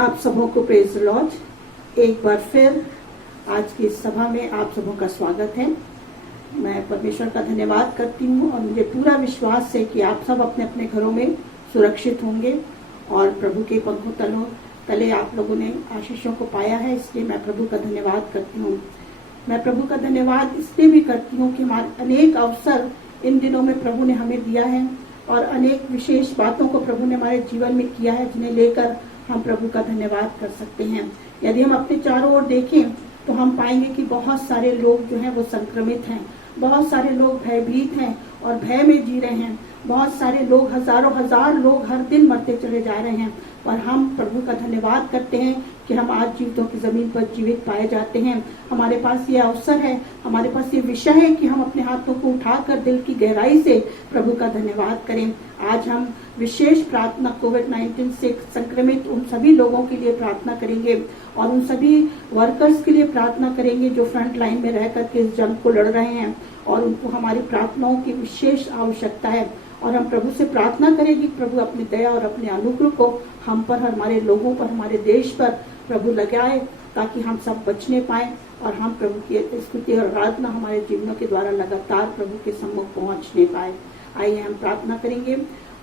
आप सबों को प्रेज द लॉर्ड। एक बार फिर आज की इस सभा में आप सबों का स्वागत है। मैं परमेश्वर का धन्यवाद करती हूँ और मुझे पूरा विश्वास है कि आप सब अपने अपने घरों में सुरक्षित होंगे और प्रभु के पंखों तले आप लोगों ने आशीषों को पाया है, इसलिए मैं प्रभु का धन्यवाद करती हूँ। मैं प्रभु का धन्यवाद इसलिए भी करती हूँ कि हमारे अनेक अवसर इन दिनों में प्रभु ने हमें दिया है और अनेक विशेष बातों को प्रभु ने हमारे जीवन में किया है, जिन्हें लेकर हम प्रभु का धन्यवाद कर सकते हैं। यदि हम अपने चारों ओर देखें तो हम पाएंगे कि बहुत सारे लोग जो हैं वो संक्रमित हैं, बहुत सारे लोग भयभीत हैं और भय में जी रहे हैं। बहुत सारे लोग, हजारों हजार लोग हर दिन मरते चले जा रहे हैं, और हम प्रभु का धन्यवाद करते हैं कि हम आज जीवितों की जमीन पर जीवित पाए जाते हैं। हमारे पास ये अवसर है, हमारे पास ये विषय है कि हम अपने हाथों को उठाकर दिल की गहराई से प्रभु का धन्यवाद करें। आज हम विशेष प्रार्थना कोविड-19 से संक्रमित उन सभी लोगों के लिए प्रार्थना करेंगे और उन सभी वर्कर्स के लिए प्रार्थना करेंगे जो फ्रंट लाइन में रह करके इस जंग को लड़ रहे हैं, और उनको हमारी प्रार्थनाओं की विशेष आवश्यकता है। और हम प्रभु से प्रार्थना करेंगे कि प्रभु अपनी दया और अपने अनुग्रह को हम पर, हमारे लोगों पर, हमारे देश पर प्रभु लगाए, ताकि हम सब बचने पाए और हम प्रभु की स्तुति और आराधना हमारे जीवनों के द्वारा लगातार प्रभु के सम्मुख पहुंचने पाए। आइए हम प्रार्थना करेंगे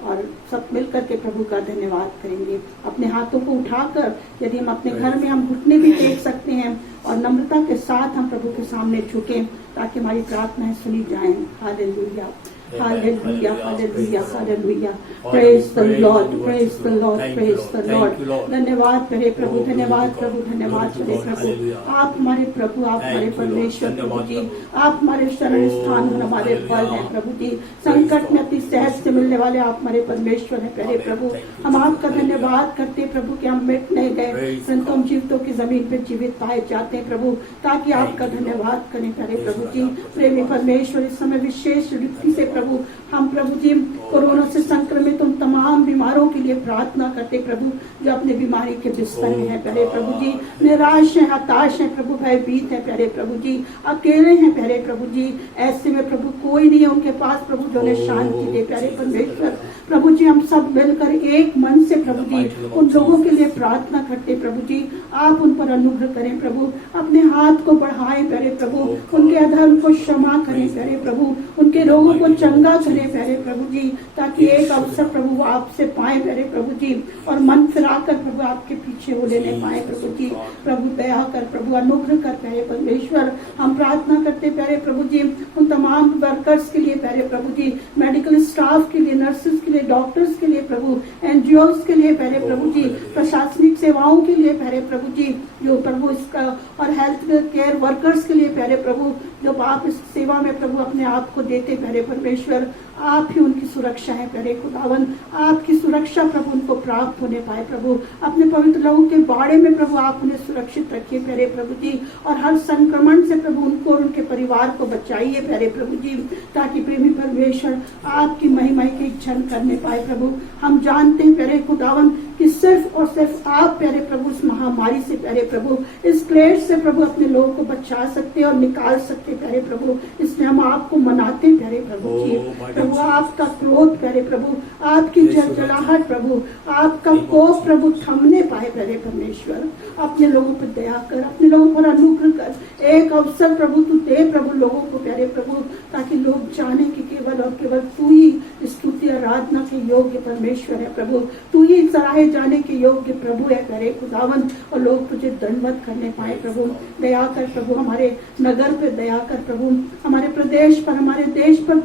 और सब मिलकर के प्रभु का धन्यवाद करेंगे। अपने हाथों को उठाकर यदि हम अपने घर में हम घुटने भी टेक सकते हैं और नम्रता के साथ हम प्रभु के सामने झुकें, ताकि हमारी प्रार्थनाएं सुनी जाएं। Hallelujah, hallelujah, hallelujah, hallelujah. Praise the Lord, praise the Lord, praise the Lord. धन्यवाद करे प्रभु, धन्यवाद प्रभु, धन्यवाद करे प्रभु। आप हमारे प्रभु, आप हमारे परमेश्वर प्रभु जी, आप हमारे शरण स्थान और हमारे बल हैं प्रभु जी। संकट में अति सहज से मिलने वाले आप हमारे परमेश्वर हैं प्यारे प्रभु। हम आपका धन्यवाद करते प्रभु कि हम मिट नहीं गए, परंतु हम जीवितों की जमीन पर जीवित पाए जाते हैं प्रभु, ताकि आपका धन्यवाद करें प्यारे प्रभु जी। प्रेमी परमेश्वर, इस समय विशेष रीति से प्रभु हम प्रभु जी कोरोना से संक्रमित उन तमाम बीमारों के लिए प्रार्थना करते प्रभु, जो अपने बीमारी के बिस्तर में है प्यारे प्रभु जी, निराश है, हताश है प्रभु, भयभीत है प्यारे प्रभु जी, अकेले हैं प्यारे प्रभु जी। ऐसे में प्रभु कोई नहीं है उनके पास प्रभु जो उन्हें शांति दे प्यारे परमेश्वर प्रभु जी। हम सब मिलकर एक मन से प्रभु जी उन लोगों के लिए प्रार्थना करते प्रभु जी। आप उन पर अनुग्रह करें प्रभु, अपने हाथ को बढ़ाएं प्यारे प्रभु, उनके अधर्म को क्षमा करें प्यारे प्रभु, उनके रोगों को चंगा करें प्यारे प्रभु जी, ताकि एक अवसर प्रभु वो आपसे पाए प्यारे प्रभु जी, और मन फिराकर प्रभु आपके पीछे वो लेने पाए प्रभु जी। प्रभु दया कर प्रभु, अनुग्रह कर प्यारे परमेश्वर। हम प्रार्थना करते प्यारे प्रभु जी उन तमाम वर्कर्स के लिए प्यारे प्रभु जी, मेडिकल स्टाफ के लिए, नर्सेस के लिए, डॉक्टर्स के लिए प्रभु, एनजीओस के लिए प्यारे प्रभु जी, प्रशासनिक सेवाओं के लिए प्यारे प्रभु जी, जो प्रभु इसका, और हेल्थ केयर वर्कर्स के लिए प्यारे प्रभु, जो आप इस सेवा में प्रभु अपने आप को देते प्यारे परमेश्वर। आप ही उनकी सुरक्षा है प्यारे खुदावन, आपकी सुरक्षा प्रभु उनको प्राप्त होने पाए प्रभु। अपने पवित्र लहू के बाड़े में प्रभु आप उन्हें सुरक्षित रखिए प्यारे प्रभु जी, और हर संक्रमण से प्रभु उनको और उनके परिवार को बचाइए प्यारे प्रभु जी, ताकि प्रेमी परमेश्वर आपकी महिमा की इच्छा करने पाए प्रभु। हम जानते हैं प्यारे खुदावन कि सिर्फ और सिर्फ आप प्यारे प्रभु इस महामारी से प्यारे प्रभु, इस क्लेश से प्रभु अपने लोगों को बचा सकते और निकाल सकते प्यारे प्रभु। इसलिए हम आपको मनाते प्यारे प्रभु जी। प्रभु आपका क्रोध प्यारे प्रभु, आपकी जलजलाहट प्रभु, आपका कोप प्रभु थमने पाए प्यारे परमेश्वर। अपने लोगों पर दया कर, अपने लोगों पर अनुग्रह कर। एक अवसर प्रभु तू दे प्रभु लोगों को प्यारे प्रभु, ताकि लोग जाने कि केवल और केवल तू ही स्तुति आराधना के योग्य परमेश्वर है प्रभु, तू ही सराहे जाने के योग्य प्रभु है प्यारे खुदावन, और लोग तुझे दंडवत करने पाए प्रभु। दया कर प्रभु, हमारे नगर पे दया कर प्रभु, हमारे प्रदेश पर, हमारे देश पर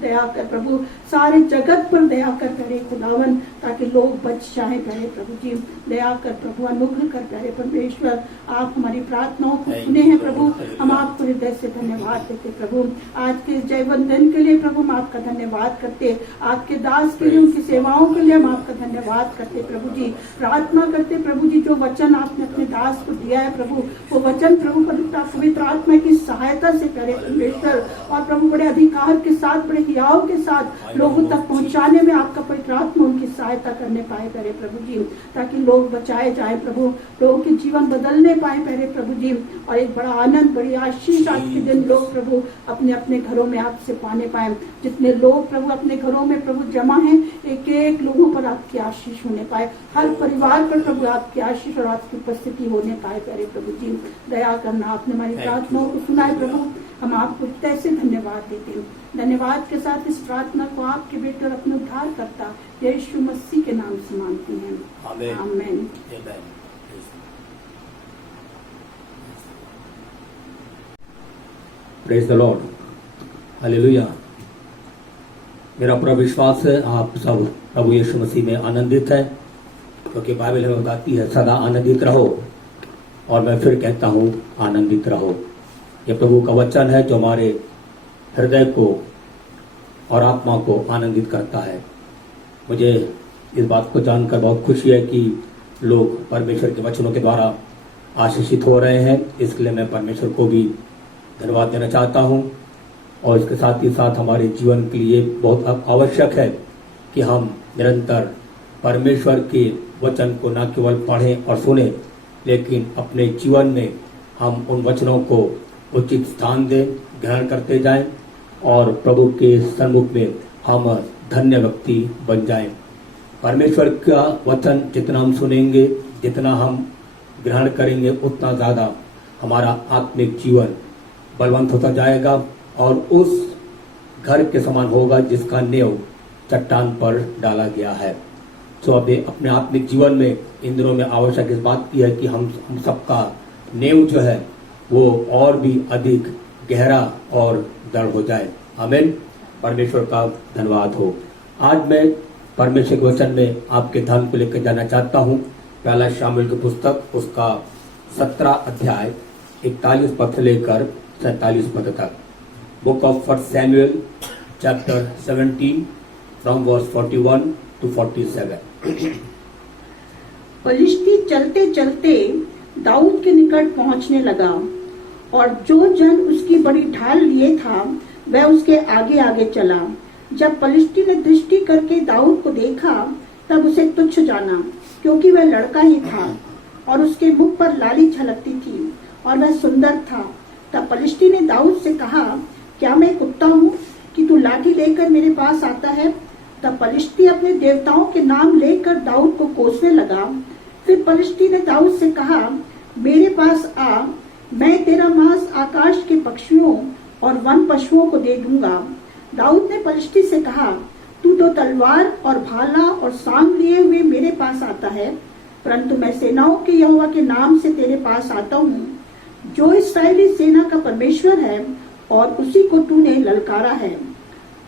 दया कर प्रभु, सारे जगत पर दया कर प्यारे खुदावन, ताकि लोग बच जाए प्यारे प्रभु जी। दया कर प्रभु, अनुग्रह कर प्यारे परमेश्वर। आप हमारी प्रार्थनाओं को सुने हैं प्रभु, हम आपको हृदय से धन्यवाद देते प्रभु। आज के जय वंदन के लिए प्रभु हम आपका धन्यवाद करते, आपके दास के लिए, उनकी सेवाओं के लिए हम आपका धन्यवाद करते प्रभु जी। प्रार्थना करते प्रभु जी, जो वचन आपने अपने दास को दिया है प्रभु, वो वचन प्रभु पवित्र आत्मा की सहायता से प्यारे परमेश्वर, और प्रभु बड़े अधिकार के साथ, बड़े हियाव के साथ लोगों तक पहुंचाने में आपका पवित्र आत्मा उनकी सहायता सहायता करने पाए प्यारे प्रभु जी, ताकि लोग बचाए जाए प्रभु, लोगों के जीवन बदलने पाए प्यारे प्रभु जी, और एक बड़ा आनंद, बड़ी आशीष आज के दिन लोग प्रभु अपने अपने घरों में आपसे पाने पाए। जितने लोग प्रभु अपने घरों में प्रभु जमा हैं, एक एक लोगों पर आपकी आशीष होने पाए, हर परिवार पर प्रभु आपकी आशीष और आपकी उपस्थिति होने पाए प्यारे प्रभु जी। दया करना, आपने हमारी प्रार्थनाओं को सुना है प्रभु, हम आपको तैसे धन्यवाद देते हैं। धन्यवाद के साथ इस प्रार्थना को आपके बेटे और अपने उद्धार करता यीशु मसीह के नाम से मांगते हैं, आमीन। आमीन। Praise the Lord, hallelujah. मेरा पूरा विश्वास है आप सब प्रभु यीशु मसीह में आनंदित है, क्योंकि बाइबल हमें बताती है सदा आनंदित रहो, और मैं फिर कहता हूँ आनंदित रहो। ये प्रभु का वचन है जो हमारे हृदय को और आत्मा को आनंदित करता है। मुझे इस बात को जानकर बहुत खुशी है कि लोग परमेश्वर के वचनों के द्वारा आशीषित हो रहे हैं, इसलिए मैं परमेश्वर को भी धन्यवाद देना चाहता हूँ। और इसके साथ ही साथ हमारे जीवन के लिए बहुत आवश्यक है कि हम निरंतर परमेश्वर के वचन को न केवल पढ़ें और सुने, लेकिन अपने जीवन में हम उन वचनों को उचित स्थान दें, ग्रहण करते जाएं, और प्रभु के सन्मुख में हम धन्य व्यक्ति बन जाएं। परमेश्वर का वचन जितना हम सुनेंगे, जितना हम ग्रहण करेंगे, उतना ज़्यादा हमारा आत्मिक जीवन बलवंत होता जाएगा और उस घर के समान होगा जिसका नेव चट्टान पर डाला गया है। सो अब अपने आत्मिक जीवन में इन दिनों में आवश्यक इस बात की है कि हम सबका नेव जो है वो और भी अधिक गहरा और दृढ़ हो जाए। आमीन। परमेश्वर का धन्यवाद हो। आज मैं परमेश्वर के वचन में आपके ध्यान को लेकर जाना चाहता हूँ। पहला शामुएल की पुस्तक उसका 17 अध्याय 41 पद से लेकर 47 पद तक। Book of 1 Samuel chapter 17 from verse 41 to 47। पलिश्ती चलते चलते दाऊद के निकट पहुंचने लगा, और जो जन उसकी बड़ी ढाल लिए था वह उसके आगे आगे चला। जब पलिश्ती ने दृष्टि करके दाऊद को देखा तब उसे तुच्छ जाना, क्योंकि वह लड़का ही था और उसके मुख पर लाली झलकती थी और वह सुंदर था। तब पलिश्ती ने दाऊद से कहा, क्या मैं कुत्ता हूँ कि तू लाठी लेकर मेरे पास आता है? तब पलिश्ती अपने देवताओं के नाम लेकर दाऊद को कोसने लगा। फिर पलिश्ती ने दाऊद से कहा, मेरे पास आ, मैं तेरा मांस आकाश के पक्षियों और वन पशुओं को दे दूंगा। दाऊद ने पलिश्ती से कहा, तू तो तलवार और भाला और सांग लिए हुए मेरे पास आता है, परंतु मैं सेनाओं के यहोवा के नाम से तेरे पास आता हूँ, जो इस्राएली सेना का परमेश्वर है, और उसी को तूने ललकारा है।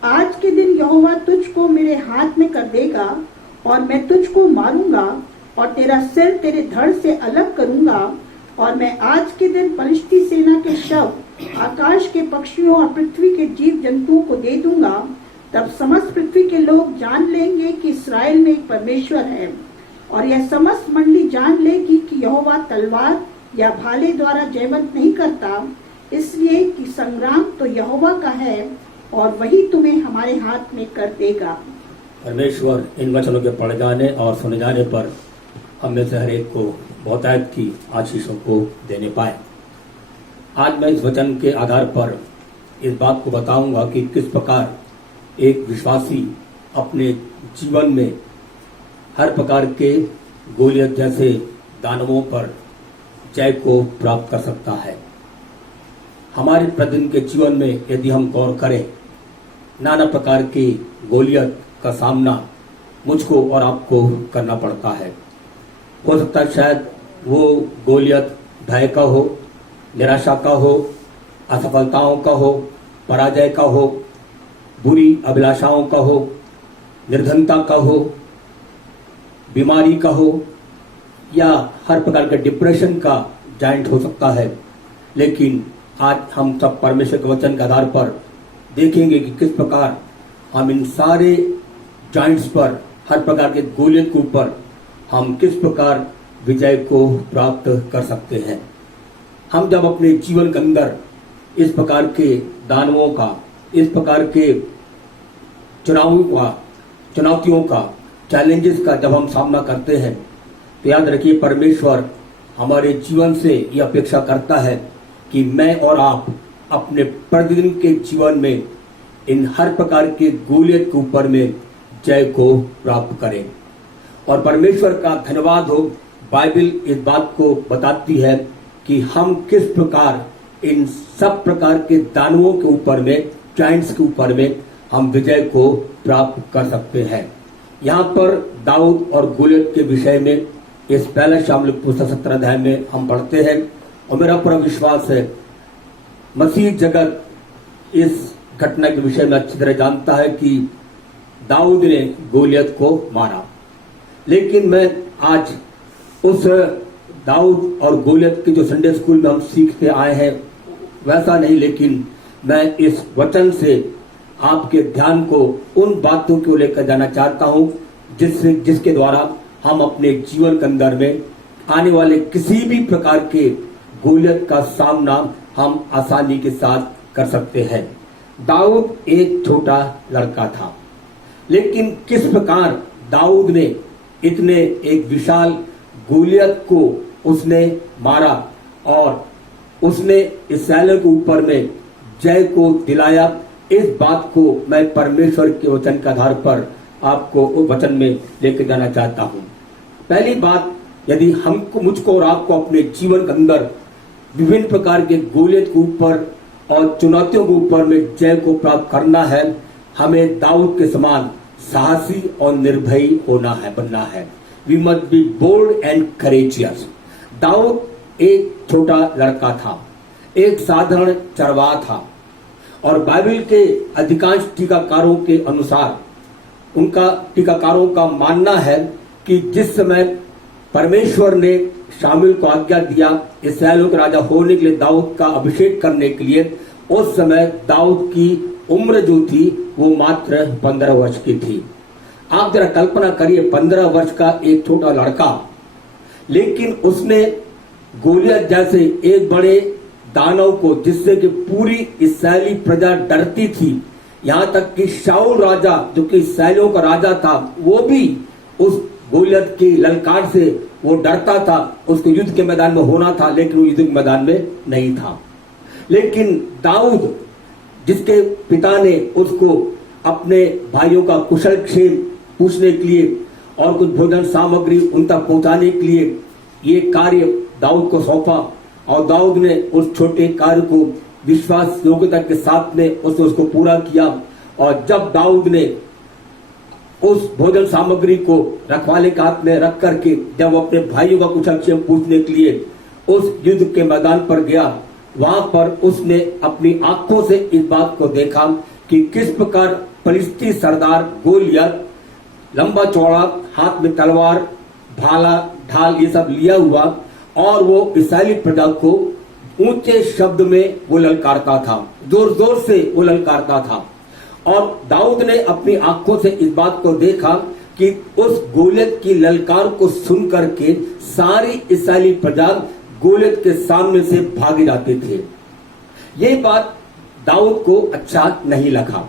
आज के दिन यहोवा तुझको मेरे हाथ में कर देगा, और मैं तुझको मारूंगा और तेरा सिर तेरे धड़ से अलग करूंगा। और मैं आज के दिन पलिश्ती सेना के शव आकाश के पक्षियों और पृथ्वी के जीव जंतुओं को दे दूंगा। तब समस्त पृथ्वी के लोग जान लेंगे कि इस्राएल में एक परमेश्वर है, और यह समस्त मंडली जान लेगी कि यहोवा तलवार या भाले द्वारा जयवंत नहीं करता, इसलिए कि संग्राम तो यहोवा का है और वही तुम्हें हमारे हाथ में कर देगा। परमेश्वर इन वचनों के पढ़ जाने और सुने जाने पर हम में से हर एक को बहुतायत की आशीषों को देने पाए। आज मैं इस वचन के आधार पर इस बात को बताऊंगा कि किस प्रकार एक विश्वासी अपने जीवन में हर प्रकार के गोलियत जैसे दानवों पर जय को प्राप्त कर सकता है। हमारे प्रतिदिन के जीवन में यदि हम गौर करें, नाना प्रकार की गोलियत का सामना मुझको और आपको करना पड़ता है। हो सकता है शायद वो गोलियत भय का हो, निराशा का हो, असफलताओं का हो, पराजय का हो, बुरी अभिलाषाओं का हो, निर्धनता का हो, बीमारी का हो, या हर प्रकार के डिप्रेशन का जाइंट हो सकता है। लेकिन आज हम सब परमेश्वर के वचन के आधार पर देखेंगे कि किस प्रकार हम इन सारे जाइंट्स पर, हर प्रकार के गोलियत के ऊपर हम किस प्रकार विजय को प्राप्त कर सकते हैं। हम जब अपने जीवन के अंदर इस प्रकार के दानवों का, इस प्रकार के चुनौतियों का चैलेंजेस का जब हम सामना करते हैं तो याद रखिए परमेश्वर हमारे जीवन से ये अपेक्षा करता है कि मैं और आप अपने प्रतिदिन के जीवन में इन हर प्रकार के गोलियत के ऊपर में जय को प्राप्त करें। और परमेश्वर का धन्यवाद हो, बाइबल इस बात को बताती है कि हम किस प्रकार इन सब प्रकार के दानवों के ऊपर में, जाइंट्स के ऊपर में हम विजय को प्राप्त कर सकते हैं। यहाँ पर दाऊद और गोलियत के विषय में इस पहले शामिल पुस्तक 17 अध्याय में हम पढ़ते हैं। और मेरा पूरा विश्वास है मसीह जगत इस घटना के विषय में अच्छी तरह जानता है कि दाऊद ने गोलियत को मारा। लेकिन मैं आज उस दाऊद और गोलियत के जो संडे स्कूल में हम सीखते आए हैं वैसा नहीं, लेकिन मैं इस वचन से आपके ध्यान को उन बातों को लेकर जाना चाहता हूं जिसके द्वारा हम अपने जीवन के अंदर में आने वाले किसी भी प्रकार के गोलियत का सामना हम आसानी के साथ कर सकते हैं। दाऊद एक छोटा लड़का था, लेकिन किस प्रकार दाऊद ने इतने एक विशाल गोलियत को उसने मारा और उसने इस्राएलियों के ऊपर में जय को दिलाया, इस बात को मैं परमेश्वर के वचन के आधार पर आपको वचन में लेकर जाना चाहता हूं। पहली बात, यदि हमको, मुझको और आपको अपने जीवन के अंदर विभिन्न प्रकार के गोलियत के ऊपर और चुनौतियों के ऊपर में जय को प्राप्त करना है, हमें दाऊद के समान साहसी और निर्भयी बनना है। We must be bold and courageous. Daud एक छोटा लड़का था, एक साधारण चरवाहा था, और बाइबल के अधिकांश टीकाकारों के अनुसार टीकाकारों का मानना है कि जिस समय परमेश्वर ने शामुएल को आज्ञा दिया इस्राएलियों के राजा होने के लिए, दाऊद का अभिषेक करने के लिए, उस समय दाऊद की उम्र जो थी वो मात्र 15 वर्ष की थी। आप जरा कल्पना करिए, 15 वर्ष का एक छोटा लड़का, लेकिन उसने गोलियत जैसे एक बड़े दानव को, जिससे कि पूरी इस्राएली प्रजा डरती थी, यहाँ तक कि शाऊल राजा जो कि इस्राएलियों का राजा था वो भी उस गोलियत की ललकार से वो डरता था। उसको युद्ध के मैदान में होना था, लेकिन वो युद्ध के मैदान में नहीं था। लेकिन दाऊद, जिसके पिता ने उसको अपने भाइयों का कुशल क्षेम पूछने के लिए और कुछ भोजन सामग्री उन तक पहुंचाने के लिए ये कार्य दाऊद को सौंपा, और दाऊद ने उस छोटे कार्य को विश्वास योग्यता के साथ में उसको पूरा किया। और जब दाऊद ने उस भोजन सामग्री को रखवाले के हाथ में रख करके जब वो अपने भाइयों का कुशल क्षेम पूछने के लिए उस युद्ध के मैदान पर गया, वहां पर उसने अपनी आंखों से इस बात को देखा कि किस प्रकार फलिस्ती सरदार गोलियत लंबा चौड़ा, हाथ में तलवार, भाला, ढाल ये सब लिया हुआ, और वो इस्राएली प्रजा को ऊंचे शब्द में वो ललकारता था, जोर जोर से वो ललकारता था। और दाऊद ने अपनी आंखों से इस बात को देखा कि उस गोलियत की ललकार को सुन करके सारी इस्राएली प्रजा गोलियत के सामने से भागे जाते थे। ये बात दाऊद को अच्छा नहीं लगा,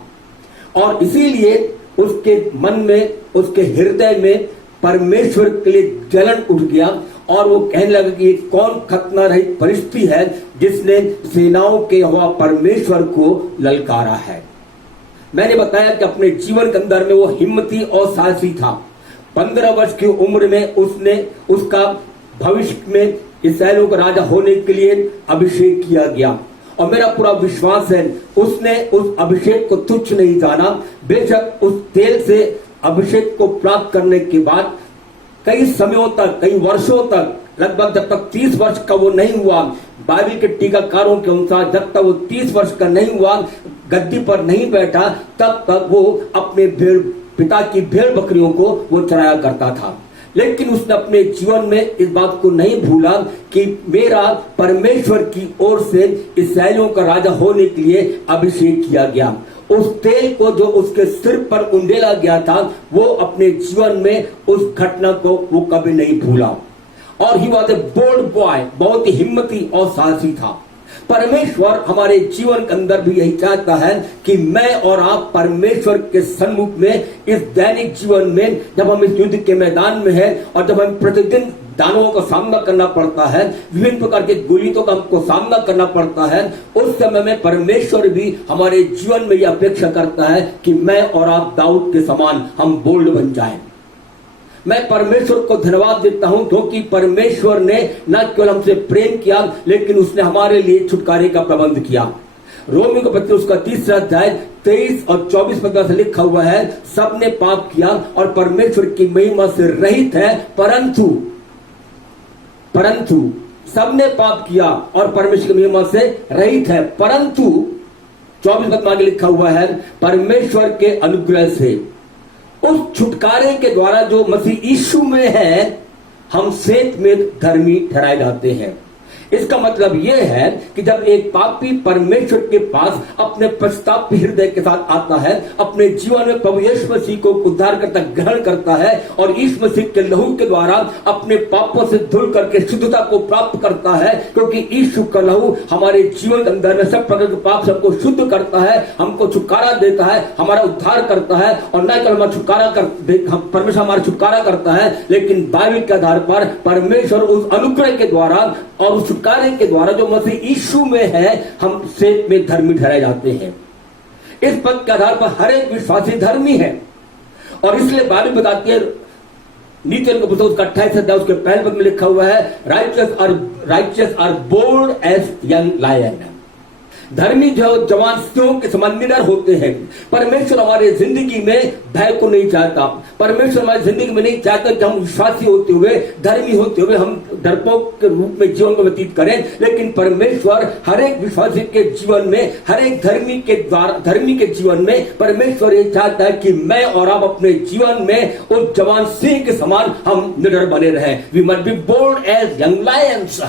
और इसीलिए उसके मन में, उसके हृदय में परमेश्वर के लिए जलन उठ गया, और वो कहने लगा कि ये कौन खतना रहित फलिस्ती है जिसने सेनाओं के यहोवा परमेश्वर को ललकारा है। मैंने बताया कि अपने जीवन के अंदर में वो हिम्मती और साहसी था। 15 वर्ष की उम्र में उसने उसका भविष्य में इस्राएलियों का राजा होने के लिए अभिषेक किया गया, और मेरा पूरा विश्वास है उसने उस अभिषेक को तुच्छ नहीं जाना। बेशक उस तेल से अभिषेक को प्राप्त करने के बाद कई समयों तक, कई वर्षों तक, लगभग जब तक 30 वर्ष का वो नहीं हुआ, बाइबल के टीकाकारों के अनुसार जब तक वो 30 वर्ष का नहीं हुआ, गद्दी पर नहीं बैठा, तब तक वो अपने पिता की भेड़ बकरियों को वो चराया करता था। लेकिन उसने अपने जीवन में इस बात को नहीं भूला कि मेरा परमेश्वर की ओर से इस्राएलियों का राजा होने के लिए अभिषेक किया गया। उस तेल को जो उसके सिर पर उंडेला गया था, वो अपने जीवन में उस घटना को वो कभी नहीं भूला। और he was a bold boy, बहुत ही हिम्मती और साहसी था। परमेश्वर हमारे जीवन के अंदर भी यही चाहता है कि मैं और आप परमेश्वर के सन्मुख में इस दैनिक जीवन में, जब हम इस युद्ध के मैदान में हैं और जब हम प्रतिदिन दानवों का सामना करना पड़ता है, विभिन्न प्रकार के गलितों का हमको सामना करना पड़ता है, उस समय में परमेश्वर भी हमारे जीवन में यह अपेक्षा करता है कि मैं और आप दाऊद के समान हम बोल्ड बन जाएं। मैं परमेश्वर को धन्यवाद देता हूं क्योंकि परमेश्वर ने न केवल हमसे प्रेम किया लेकिन उसने हमारे लिए छुटकारे का प्रबंध किया। रोमियो के पत्र उसका 3 अध्याय 23 और 24 पद से लिखा हुआ है, सबने पाप किया और परमेश्वर की महिमा से रहित है, परंतु सबने पाप किया और परमेश्वर की महिमा से रहित है, परंतु 24 पद में आगे लिखा हुआ है, परमेश्वर के अनुग्रह से उस छुटकारे के द्वारा जो मसीह यीशु में है हम सेत में धर्मी ठहराए जाते हैं। इसका मतलब यह है कि जब एक पापी परमेश्वर के पास अपने पश्चाताप हृदय के साथ आता है, अपने जीवन में प्रभु यीशु मसीह को उद्धारकर्ता ग्रहण करता है और यीशु मसीह के लहू के द्वारा अपने पापों से धुल करके शुद्धता को प्राप्त करता है, क्योंकि यीशु का लहू हमारे जीवन के अंदर में सब प्रकार के पाप से हमको शुद्ध करता है, हमको छुटकारा देता है, हमारा उद्धार करता है। और न केवल हमारा छुटकारा परमेश्वर हमारा छुटकारा करता है, लेकिन बाइबल के आधार पर परमेश्वर उस अनुग्रह के द्वारा और उस छुटकारे के द्वारा जो मसीह यीशु में है हम सेत में धर्मी ठहराए जाते हैं। इस पद के आधार पर हर एक विश्वासी धर्मी है और इसलिए बाइबल बताती है, नीति के पुस्तक उसका 28 अध्याय उसके पहले पद में लिखा हुआ है, righteous are bold as young lion. धर्मी जो जवान सिंहों के समान निडर होते हैं। परमेश्वर हमारे जिंदगी में भय को नहीं चाहता। परमेश्वर हमारी जिंदगी में नहीं चाहता कि हम विश्वासी होते हुए, धर्मी होते हुए हम डरपोक के रूप में जीवन को व्यतीत करें, लेकिन परमेश्वर हर एक विश्वासी के जीवन में, हर एक धर्मी के जीवन में परमेश्वर ये चाहता है कि मैं और आप अपने जीवन में उस जवान सिंह के समान हम निडर बने रहें। We must be bold as young lions.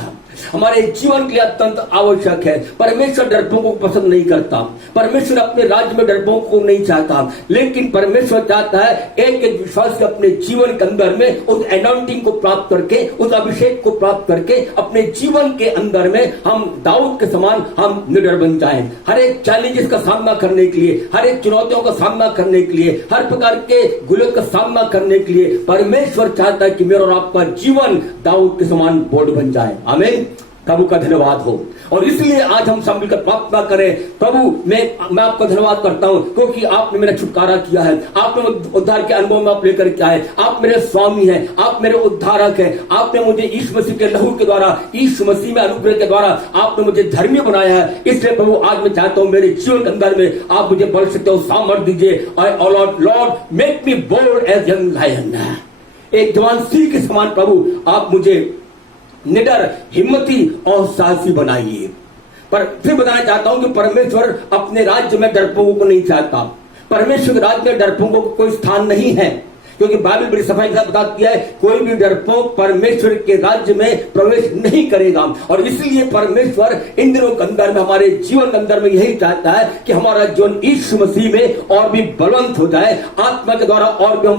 हमारे जीवन के लिए अत्यंत आवश्यक है। परमेश्वर डरपोकों को पसंद नहीं करता, परमेश्वर अपने राज्य में डरपोकों को नहीं चाहता, लेकिन परमेश्वर चाहता है एक एक विश्वासी अपने जीवन के अंदर में उस अनॉइंटिंग को प्राप्त करके, उस अभिषेक को प्राप्त करके अपने जीवन के अंदर में हम दाऊद के समान हम निडर बन जाएं। हर एक चैलेंजेस का सामना करने के लिए, हर एक चुनौतियों का सामना करने के लिए, हर प्रकार के गुलों का सामना करने के लिए परमेश्वर चाहता है कि मेरा और आपका जीवन दाऊद के समान बोल्ड बन जाए। आमीन। प्रभु का धन्यवाद हो। और इसलिए आज हम सब मिलकर प्रार्थना करें, प्रभु मैं आपका धन्यवाद करता हूं क्योंकि आपने मेरा छुटकारा किया है, आपने उद्धार के अनुभव में आप लेकर के आए, आप मेरे स्वामी हैं, आप मेरे उद्धारक हैं, आपने मुझे यीशु मसीह के लहू के द्वारा, यीशु मसीह में अनुग्रह के द्वारा आपने मुझे धर्मी बनाया है। इसलिए प्रभु आज मैं चाहता हूं मेरे जीवन के अंदर में आप मुझे बल सकते हो, सामर्थ्य दीजिए। Lord make me bold as young lion. एक जवान सिंह के समान प्रभु आप मुझे निडर, हिम्मती और साहसी बनाइए। पर फिर बताना चाहता हूं कि परमेश्वर अपने राज्य में डरपोकों को नहीं चाहता। परमेश्वर के राज्य में डरपोकों को कोई स्थान नहीं है, क्योंकि बाइबल बड़ी सफाई के साथ बताती है कोई भी डरपोक परमेश्वर के राज्य में प्रवेश नहीं करेगा। और इसलिए परमेश्वर इन दिनों के अंदर में, हमारे जीवन के अंदर में यही चाहता है कि हमारा जीवन यीशु मसीह में और भी बलवंत हो जाए, आत्मा के द्वारा और भी हम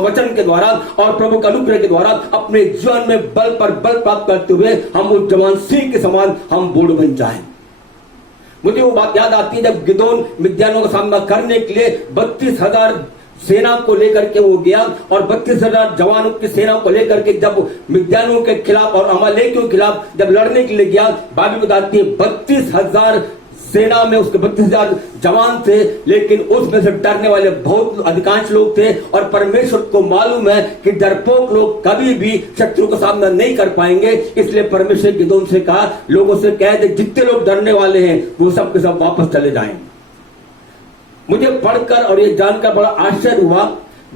वचन के द्वारा और प्रभु के अनुग्रह के द्वारा अपने जीवन में बल पर बल प्राप्त करते हुए हम उस जवान सिंह के समान हम बोल्ड बन जाए। मुझे वो बात याद आती है जब गिदोन मिद्यानों का सामना करने के लिए 32,000 सेना को लेकर के वो गया और 32,000 जवानों की सेना को लेकर के जब मिद्यानों के खिलाफ और अमालेकियों के खिलाफ जब लड़ने के लिए गया, बाइबल बताती है 32,000 सेना में उसके 32,000 जवान थे, लेकिन उसमें से डरने वाले बहुत अधिकांश लोग थे। और परमेश्वर को मालूम है कि डरपोक लोग कभी भी शत्रु का सामना नहीं कर पाएंगे, इसलिए परमेश्वर गिदोन से कहा, लोगों से कह दे जितने लोग डरने वाले हैं वो सब के सब वापस चले जाएं। मुझे पढ़कर और ये जानकर बड़ा आश्चर्य हुआ,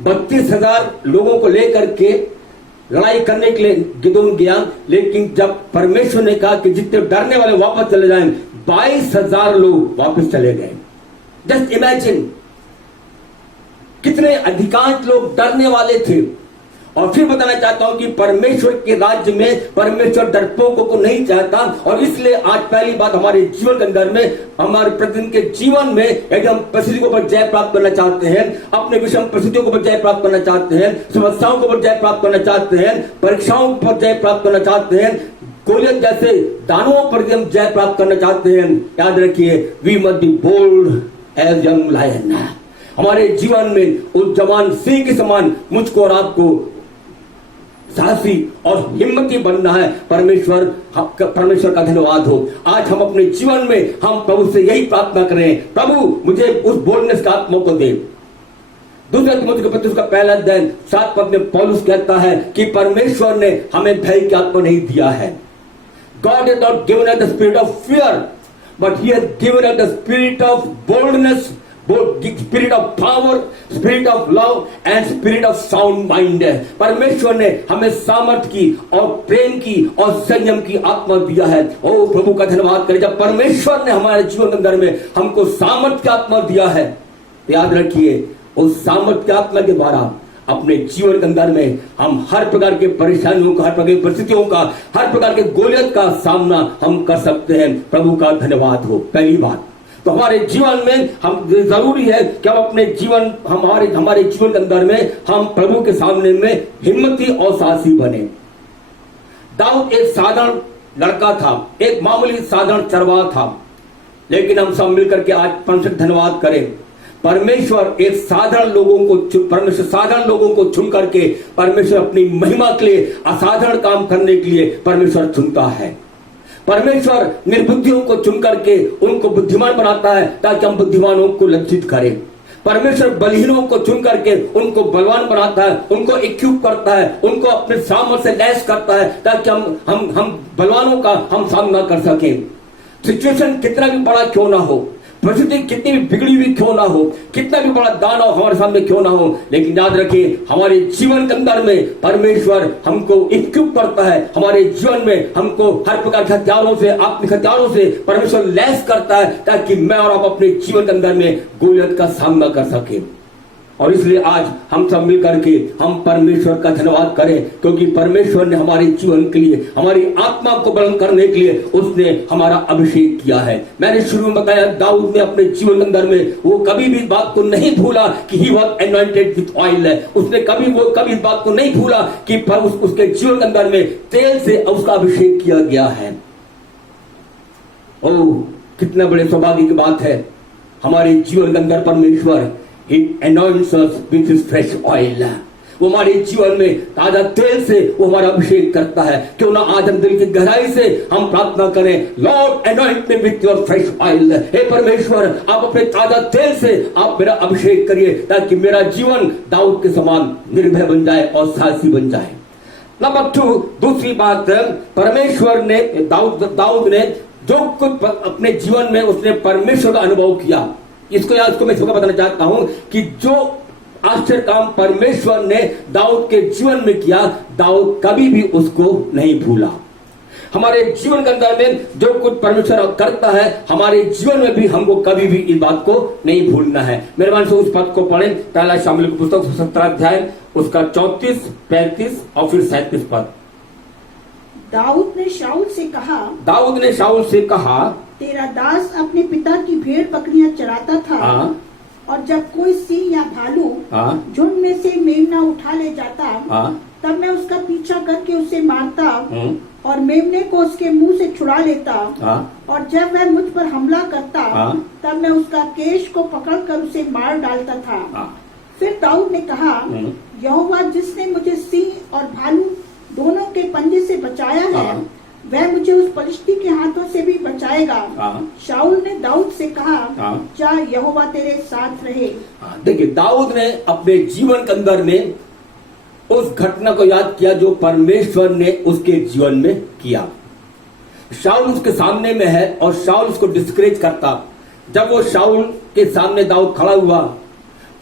32,000 लोगों को लेकर के लड़ाई करने के लिए गिदोन गया, लेकिन जब परमेश्वर ने कहा कि जितने डरने वाले वापस चले जाएं, 22,000 लोग वापस चले गए। जस्ट इमेजिन कितने अधिकांश लोग डरने वाले थे। और फिर बताना चाहता हूं कि परमेश्वर के राज्य में परमेश्वर डरपोकों को नहीं चाहता। और इसलिए आज पहली बात हमारे जीवन के अंदर में, हमारे प्रतिदिन के जीवन में यदि हम परिस्थितियों पर जय प्राप्त करना चाहते हैं, अपने विषम परिस्थितियों पर जय प्राप्त करना चाहते हैं, समस्याओं पर जय प्राप्त करना चाहते हैं, परीक्षाओं पर जय प्राप्त करना चाहते हैं, गोलियत जैसे दानवों पर हम जय प्राप्त करना चाहते हैं, याद रखिए, we must be bold as young lion. हमारे जीवन में उस जवान सिंह के समान मुझको और आपको साहसी और हिम्मती बनना है। परमेश्वर का धन्यवाद हो। आज हम अपने जीवन में हम प्रभु से यही प्रार्थना करें, प्रभु मुझे उस बोल्डनेस का आत्मा को दे। दूसरे तिमोथी के पत्र उसका पहला अध्याय 7 पद में पौलुस कहता है कि परमेश्वर ने हमें भय की आत्मा नहीं दिया है। God has not given us the spirit of fear, but He has given us the spirit of boldness, spirit of power, spirit of love and spirit of sound mind। परमेश्वर ने हमें सामर्थ की और प्रेम की और संयम की आत्मा दिया है। ओ प्रभु का धन्यवाद करें। जब परमेश्वर ने हमारे जीवन के अंदर में हमको सामर्थ की आत्मा दिया है, तो याद रखिए उस सामर्थ की आत्मा के द्वारा अपने जीवन के अंदर में हम हर प्रकार के परेशानियों का, हर प्रकार की परिस्थितियों का, हर प्रकार के गोलियत का सामना हम कर सकते हैं। प्रभु का धन्यवाद हो। पहली बात तो हमारे जीवन में हम जरूरी है कि हम अपने जीवन हमारे जीवन के अंदर में हम प्रभु के सामने में हिम्मती और साहसी बने। दाऊद एक साधारण लड़का था, एक मामूली साधारण चरवाहा था, लेकिन हम सब मिलकर के आज परमेश्वर धन्यवाद करें। परमेश्वर साधारण लोगों को चुन करके परमेश्वर अपनी महिमा के लिए असाधारण काम करने के लिए परमेश्वर चुनता है। परमेश्वर निर्बुद्धियों को चुन करके उनको बुद्धिमान बनाता है ताकि हम बुद्धिमानों को लज्जित करें। परमेश्वर बलहीनों को चुन करके उनको बलवान बनाता है, उनको इक्विप करता है, उनको अपने सामर्थ्य से लैस करता है ताकि हम बलवानों का हम सामना कर सकें। सिचुएशन कितना भी बड़ा क्यों ना हो, परिस्थिति कितनी भी बिगड़ी हुई क्यों ना हो, कितना भी बड़ा दानव हमारे सामने क्यों ना हो, लेकिन याद रखिए हमारे जीवन के अंदर में परमेश्वर हमको इक्विप करता है। हमारे जीवन में हमको हर प्रकार के हथियारों से, आत्मिक हथियारों से परमेश्वर लैस करता है ताकि मैं और आप अपने जीवन के अंदर में गोलियत का सामना कर सके। और इसलिए आज हम सब मिलकर के हम परमेश्वर का धन्यवाद करें, क्योंकि परमेश्वर ने हमारे जीवन के लिए, हमारी आत्मा को बुलंद करने के लिए उसने हमारा अभिषेक किया है। मैंने शुरू में बताया दाऊद ने अपने जीवन के अंदर में वो कभी भी इस बात को नहीं भूला कि he was anointed with oil. उसने कभी इस बात को नहीं भूला कि उसके जीवन के अंदर में तेल से उसका अभिषेक किया गया है। ओह कितने बड़े सौभाग्य की बात है, हमारे जीवन के अंदर परमेश्वर He anoints us with His fresh oil। वो हमारे जीवन में ताजा तेल से वो हमारा अभिषेक करता है। क्यों ना आज हम दिल की गहराई से हम प्रार्थना करें, lord anoint me with your fresh oil. हे परमेश्वर आप अपने ताजा तेल से आप मेरा अभिषेक करिए ताकि मेरा जीवन दाऊद के समान निर्भय बन जाए और साहसी बन जाए। नंबर 2, दूसरी बात, परमेश्वर ने दाऊद ने जो कुछ अपने जीवन में उसने परमेश्वर का अनुभव किया, इसको मैं बताना चाहता हूं कि जो आश्चर्य काम परमेश्वर ने दाऊद के जीवन में किया, दाऊद कभी भी उसको नहीं भूला। हमारे जीवन के अंदर में जो कुछ परमेश्वर करता है, हमारे जीवन में भी हमको कभी भी इस बात को नहीं भूलना है। मेरे मन से उस पद को पढ़ें, पहला शामिल की पुस्तक 17 अध्याय उसका 34, 35 और फिर 37 पद। दाऊद ने शाऊल से कहा, तेरा दास अपने पिता की भेड़ बकरियां चराता था, और जब कोई सिंह या भालू झुंड में से मेमना उठा ले जाता, तब मैं उसका पीछा करके उसे मारता और मेमने को उसके मुंह से छुड़ा लेता, और जब वह मुझ पर हमला करता तब मैं उसका केश को पकड़कर उसे मार डालता था। फिर दाऊद ने कहा, यहोवा जिसने मुझे सिंह और भालू दोनों के पंजे से बचाया है, वह मुझे उस पलिश्ती के हाथों से भी बचाएगा। शाऊल ने दाऊद से कहा, जा यहोवा तेरे साथ रहे। देखिए दाऊद ने अपने जीवन के अंदर में उस घटना को याद किया जो परमेश्वर ने उसके जीवन में किया। शाऊल उसके सामने में है और शाऊल उसको डिस्करेज करता। जब वो शाऊल के सामने दाऊद खड़ा हुआ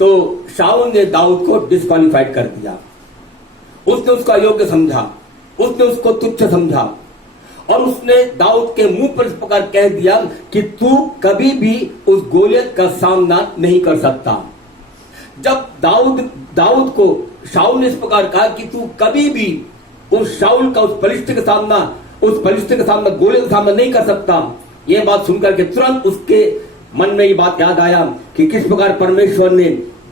तो शाऊल ने दाऊद को डिस्क्वालीफाइड कर दिया। उसने उसका योग्य समझा, उसने उसको तुच्छ समझा और उसने दाऊद के मुंह पर इस प्रकार कह दिया कि तू कभी भी उस गोलियत का सामना नहीं कर सकता। जब दाऊद को शाऊल ने इस प्रकार कहा कि तू कभी भी उस शाऊल का उस पलिश्ती का सामना गोलियत का सामना नहीं कर सकता, यह बात सुनकर के तुरंत उसके मन में ये बात याद आया कि किस प्रकार परमेश्वर ने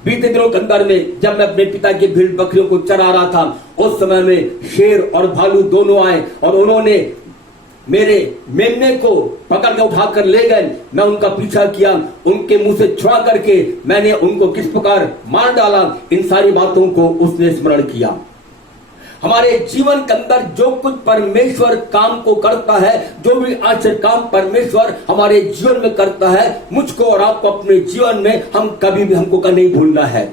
बीते दिनों के अंदर में जब मैं अपने पिता की भेड़ बकरियों को चरा रहा था, उस समय में शेर और भालू दोनों आए और उन्होंने मेरे मेमने को पकड़ के उठाकर ले गए, मैं उनका पीछा किया, उनके मुंह से छुड़ा करके मैंने उनको किस प्रकार मार डाला, इन सारी बातों को उसने स्मरण किया। हमारे जीवन के अंदर जो कुछ परमेश्वर काम को करता है, जो भी आश्चर्य काम परमेश्वर हमारे जीवन में करता है, मुझको और आपको अपने जीवन में हम कभी भी हमको नहीं भूलना है।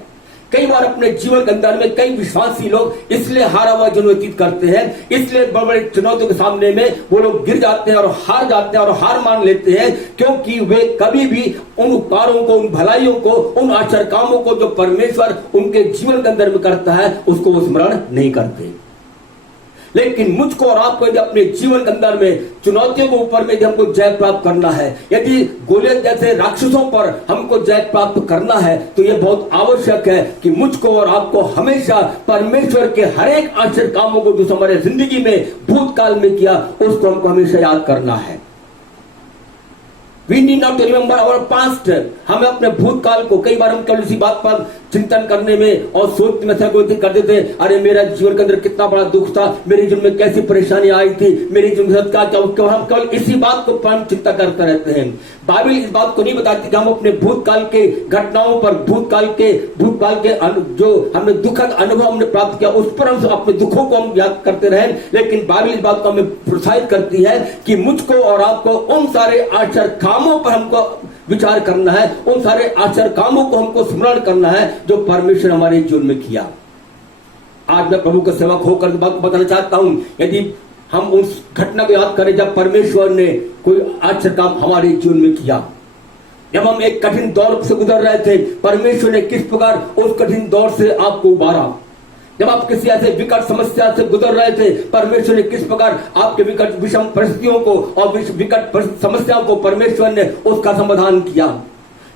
कई बार अपने जीवन के अंदर में कई विश्वासी लोग इसलिए हारा हुआ जीवन व्यतीत करते हैं, इसलिए बड़े बड़े चुनौतियों के सामने में वो लोग गिर जाते हैं और हार जाते हैं और हार मान लेते हैं, क्योंकि वे कभी भी उन उपकारों को, उन भलाइयों को, उन आश्चर्य कामों को जो परमेश्वर उनके जीवन के अंदर में करता है उसको वो स्मरण नहीं करते। लेकिन मुझको और आपको यदि अपने जीवन के अंदर में चुनौतियों के ऊपर में यदि हमको जय प्राप्त करना है, यदि गोलियत जैसे राक्षसों पर हमको जय प्राप्त करना है, तो यह बहुत आवश्यक है कि मुझको और आपको हमेशा परमेश्वर के हर एक आश्चर्य कामों को जो हमारे जिंदगी में भूतकाल में किया उसको हमको हमेशा याद करना है। We need not to remember our past। हमें अपने भूतकाल को, कई बार हम केवल इसी बात पर चिंतन करने में और सोचने में कर देते हैं, अरे मेरा जीवन के अंदर कितना बड़ा दुख था, मेरे जीवन में कैसी परेशानी आई थी, मेरे जीवन में क्या क्या, हम केवल इसी बात को हम चिंता करते रहते हैं। बाइबल इस बात को नहीं बताती कि हम अपने भूतकाल के घटनाओं पर, भूतकाल के जो हमने दुखद अनुभव हमने प्राप्त किया उस पर हम अपने दुखों को हम याद करते रहे। लेकिन बाइबल इस बात को हमें प्रोत्साहित करती है कि मुझको और आपको उन सारे आश्चर्य कामों पर हमको विचार करना है, उन सारे आश्चर्य कामों को हमको स्मरण करना है जो परमेश्वर हमारे जीवन में किया। आज मैं प्रभु का सेवक होकर बताना चाहता हूं, यदि हम उस घटना को याद करें जब परमेश्वर ने कोई आश्चर्य काम हमारे जीवन में किया, जब हम एक कठिन दौर से गुजर रहे थे, परमेश्वर ने किस प्रकार उस कठिन दौर से आपको उबारा। जब आप किसी ऐसे विकट समस्या से गुजर रहे थे, परमेश्वर ने किस प्रकार आपके विकट विषम परिस्थितियों को और विकट समस्याओं को परमेश्वर ने उसका समाधान किया।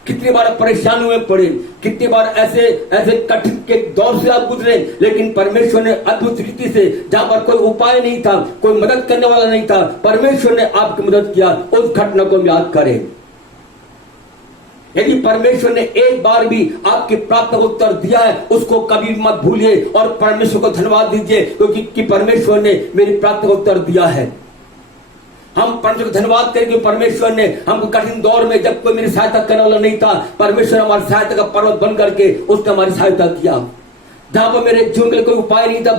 कितनी बार परेशानी में पड़े, कितनी बार ऐसे कठिन के दौर से आप गुजरे, लेकिन परमेश्वर ने अद्भुत रीति से, जहां पर कोई उपाय नहीं था, कोई मदद करने वाला नहीं था, परमेश्वर ने आपकी मदद किया। उस घटना को याद करें। यदि परमेश्वर ने एक बार भी आपके प्रार्थना को उत्तर दिया है, उसको कभी मत भूलिए और परमेश्वर को धन्यवाद दीजिए, क्योंकि परमेश्वर ने मेरी प्रार्थना को उत्तर दिया है। हम परमेश्वर को धन्यवाद करें कि परमेश्वर ने हमको कठिन दौर में, जब कोई मेरी सहायता करने वाला नहीं था, परमेश्वर हमारी सहायता का पर्वत बन करके उसने हमारी सहायता किया। जहां पर मेरे जीवन के लिए कोई उपाय नहीं था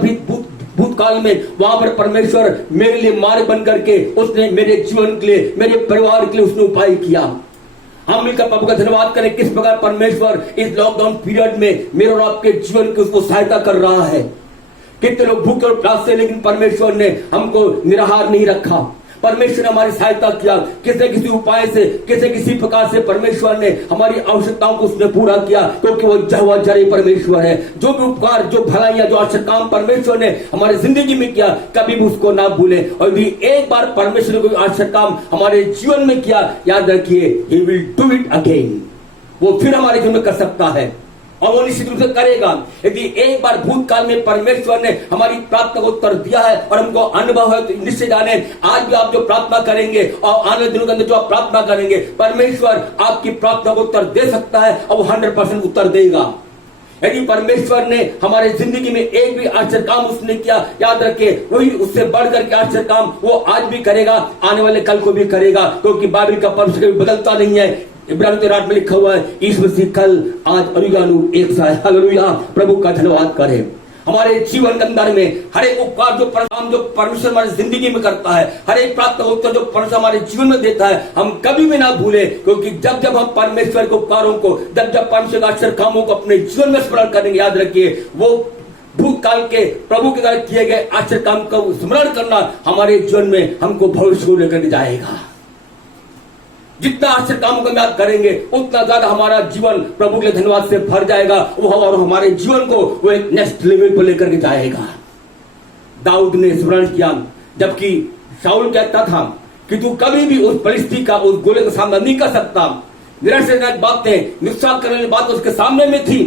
भूतकाल में, वहां पर परमेश्वर मेरे लिए मार्ग बन करके उसने मेरे जीवन के लिए, मेरे परिवार के लिए उसने उपाय किया। हम मिलकर प्रभु का धन्यवाद करें किस प्रकार परमेश्वर इस लॉकडाउन पीरियड में मेरे और आपके जीवन की उसको सहायता कर रहा है। कितने लोग भूखे और प्यासे, लेकिन परमेश्वर ने हमको निराहार नहीं रखा। परमेश्वर ने हमारी सहायता किया, किसी उपाय से, किसी प्रकार से परमेश्वर ने हमारी आवश्यकताओं को उसने पूरा किया, क्योंकि वो यहोवा जरे परमेश्वर है। जो भी उपकार, जो भलाइयां, जो आश्चर्य काम परमेश्वर ने हमारी जिंदगी में किया, कभी भी उसको ना भूले। और यदि एक बार परमेश्वर ने कोई आश्चर्य काम हमारे जीवन में किया, याद रखिए, he will do it again. वो फिर हमारे जीवन में कर सकता है और वो निश्चित रूप से करेगा। यदि एक बार भूतकाल में परमेश्वर ने हमारी प्रार्थना को उत्तर दिया है और हमको अनुभव है, तो निश्चय जाने आज भी आप जो प्रार्थना करेंगे और आने दिनों के अंदर जो आप प्रार्थना करेंगे, परमेश्वर आपकी प्रार्थना को उत्तर दे सकता है और वो 100% उत्तर देगा। यदि परमेश्वर ने हमारे जिंदगी में एक भी आश्चर्य काम उसने किया, याद रखिए, वही उससे बढ़कर के आश्चर्य काम वो आज भी करेगा, आने वाले कल को भी करेगा, क्योंकि बाइबल का परमेश्वर बदलता नहीं है। इब्रानियों 13 में लिखा हुआ है, यीशु मसीह कल, आज और युगानु एक सा है। हालेलुया, प्रभु का धन्यवाद करें। हमारे जीवन के अंदर में हर एक उपकार जो परमेश्वर हमारी जिंदगी में करता है, हर एक प्रार्थना उत्तर जो परमेश्वर हमारे जीवन में देता है, हम कभी भी ना भूले, क्योंकि जब हम परमेश्वर के उपकारों को, जब परमेश्वर के आश्चर्य कामों को अपने जीवन में स्मरण करेंगे, याद रखिए, वो भूतकाल के प्रभु के द्वारा किए गए आश्चर्य काम का स्मरण करना हमारे जीवन में हमको भविष्य को लेकर जाएगा। जितना आश्चर्य कामों को याद करेंगे, उतना ज्यादा हमारा जीवन प्रभु के धन्यवाद से भर जाएगा, वो और हमारे जीवन को वो एक नेक्स्ट लेवल पर लेकर के जाएगा। दाऊद ने स्मरण किया, जबकि शाऊल कहता था कि तू कभी भी उस परिस्थिति का, उस गोले का सामना नहीं कर सकता। निराशाजनक बातें, निरुत्साह करने वाली बात उसके सामने में थी,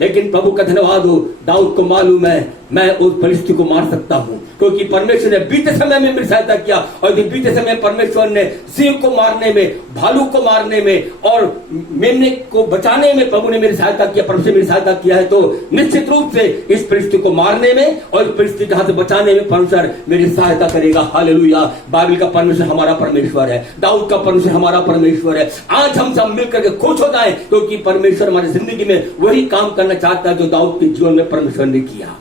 लेकिन प्रभु का धन्यवाद हो, दाऊद को मालूम है मैं उस परिस्थिति को मार सकता हूं, क्योंकि परमेश्वर ने बीते समय में मेरी सहायता किया। और बीते समय परमेश्वर ने सिंह को मारने में, भालू को मारने में और मेमने को बचाने में प्रभु ने मेरी सहायता किया, परमेश्वर मेरी सहायता किया है, तो निश्चित रूप से इस परिस्थिति को मारने में और इस परिस्थिति के हाथ से बचाने में परमेश्वर मेरी सहायता करेगा। हालेलुया। बाइबल का परमेश्वर हमारा परमेश्वर है, दाऊद का परमेश्वर हमारा परमेश्वर है। आज हम सब मिलकर के खुश हो जाएं, क्योंकि परमेश्वर हमारी जिंदगी में वही काम करना चाहता है जो दाऊद के जीवन में परमेश्वर ने किया।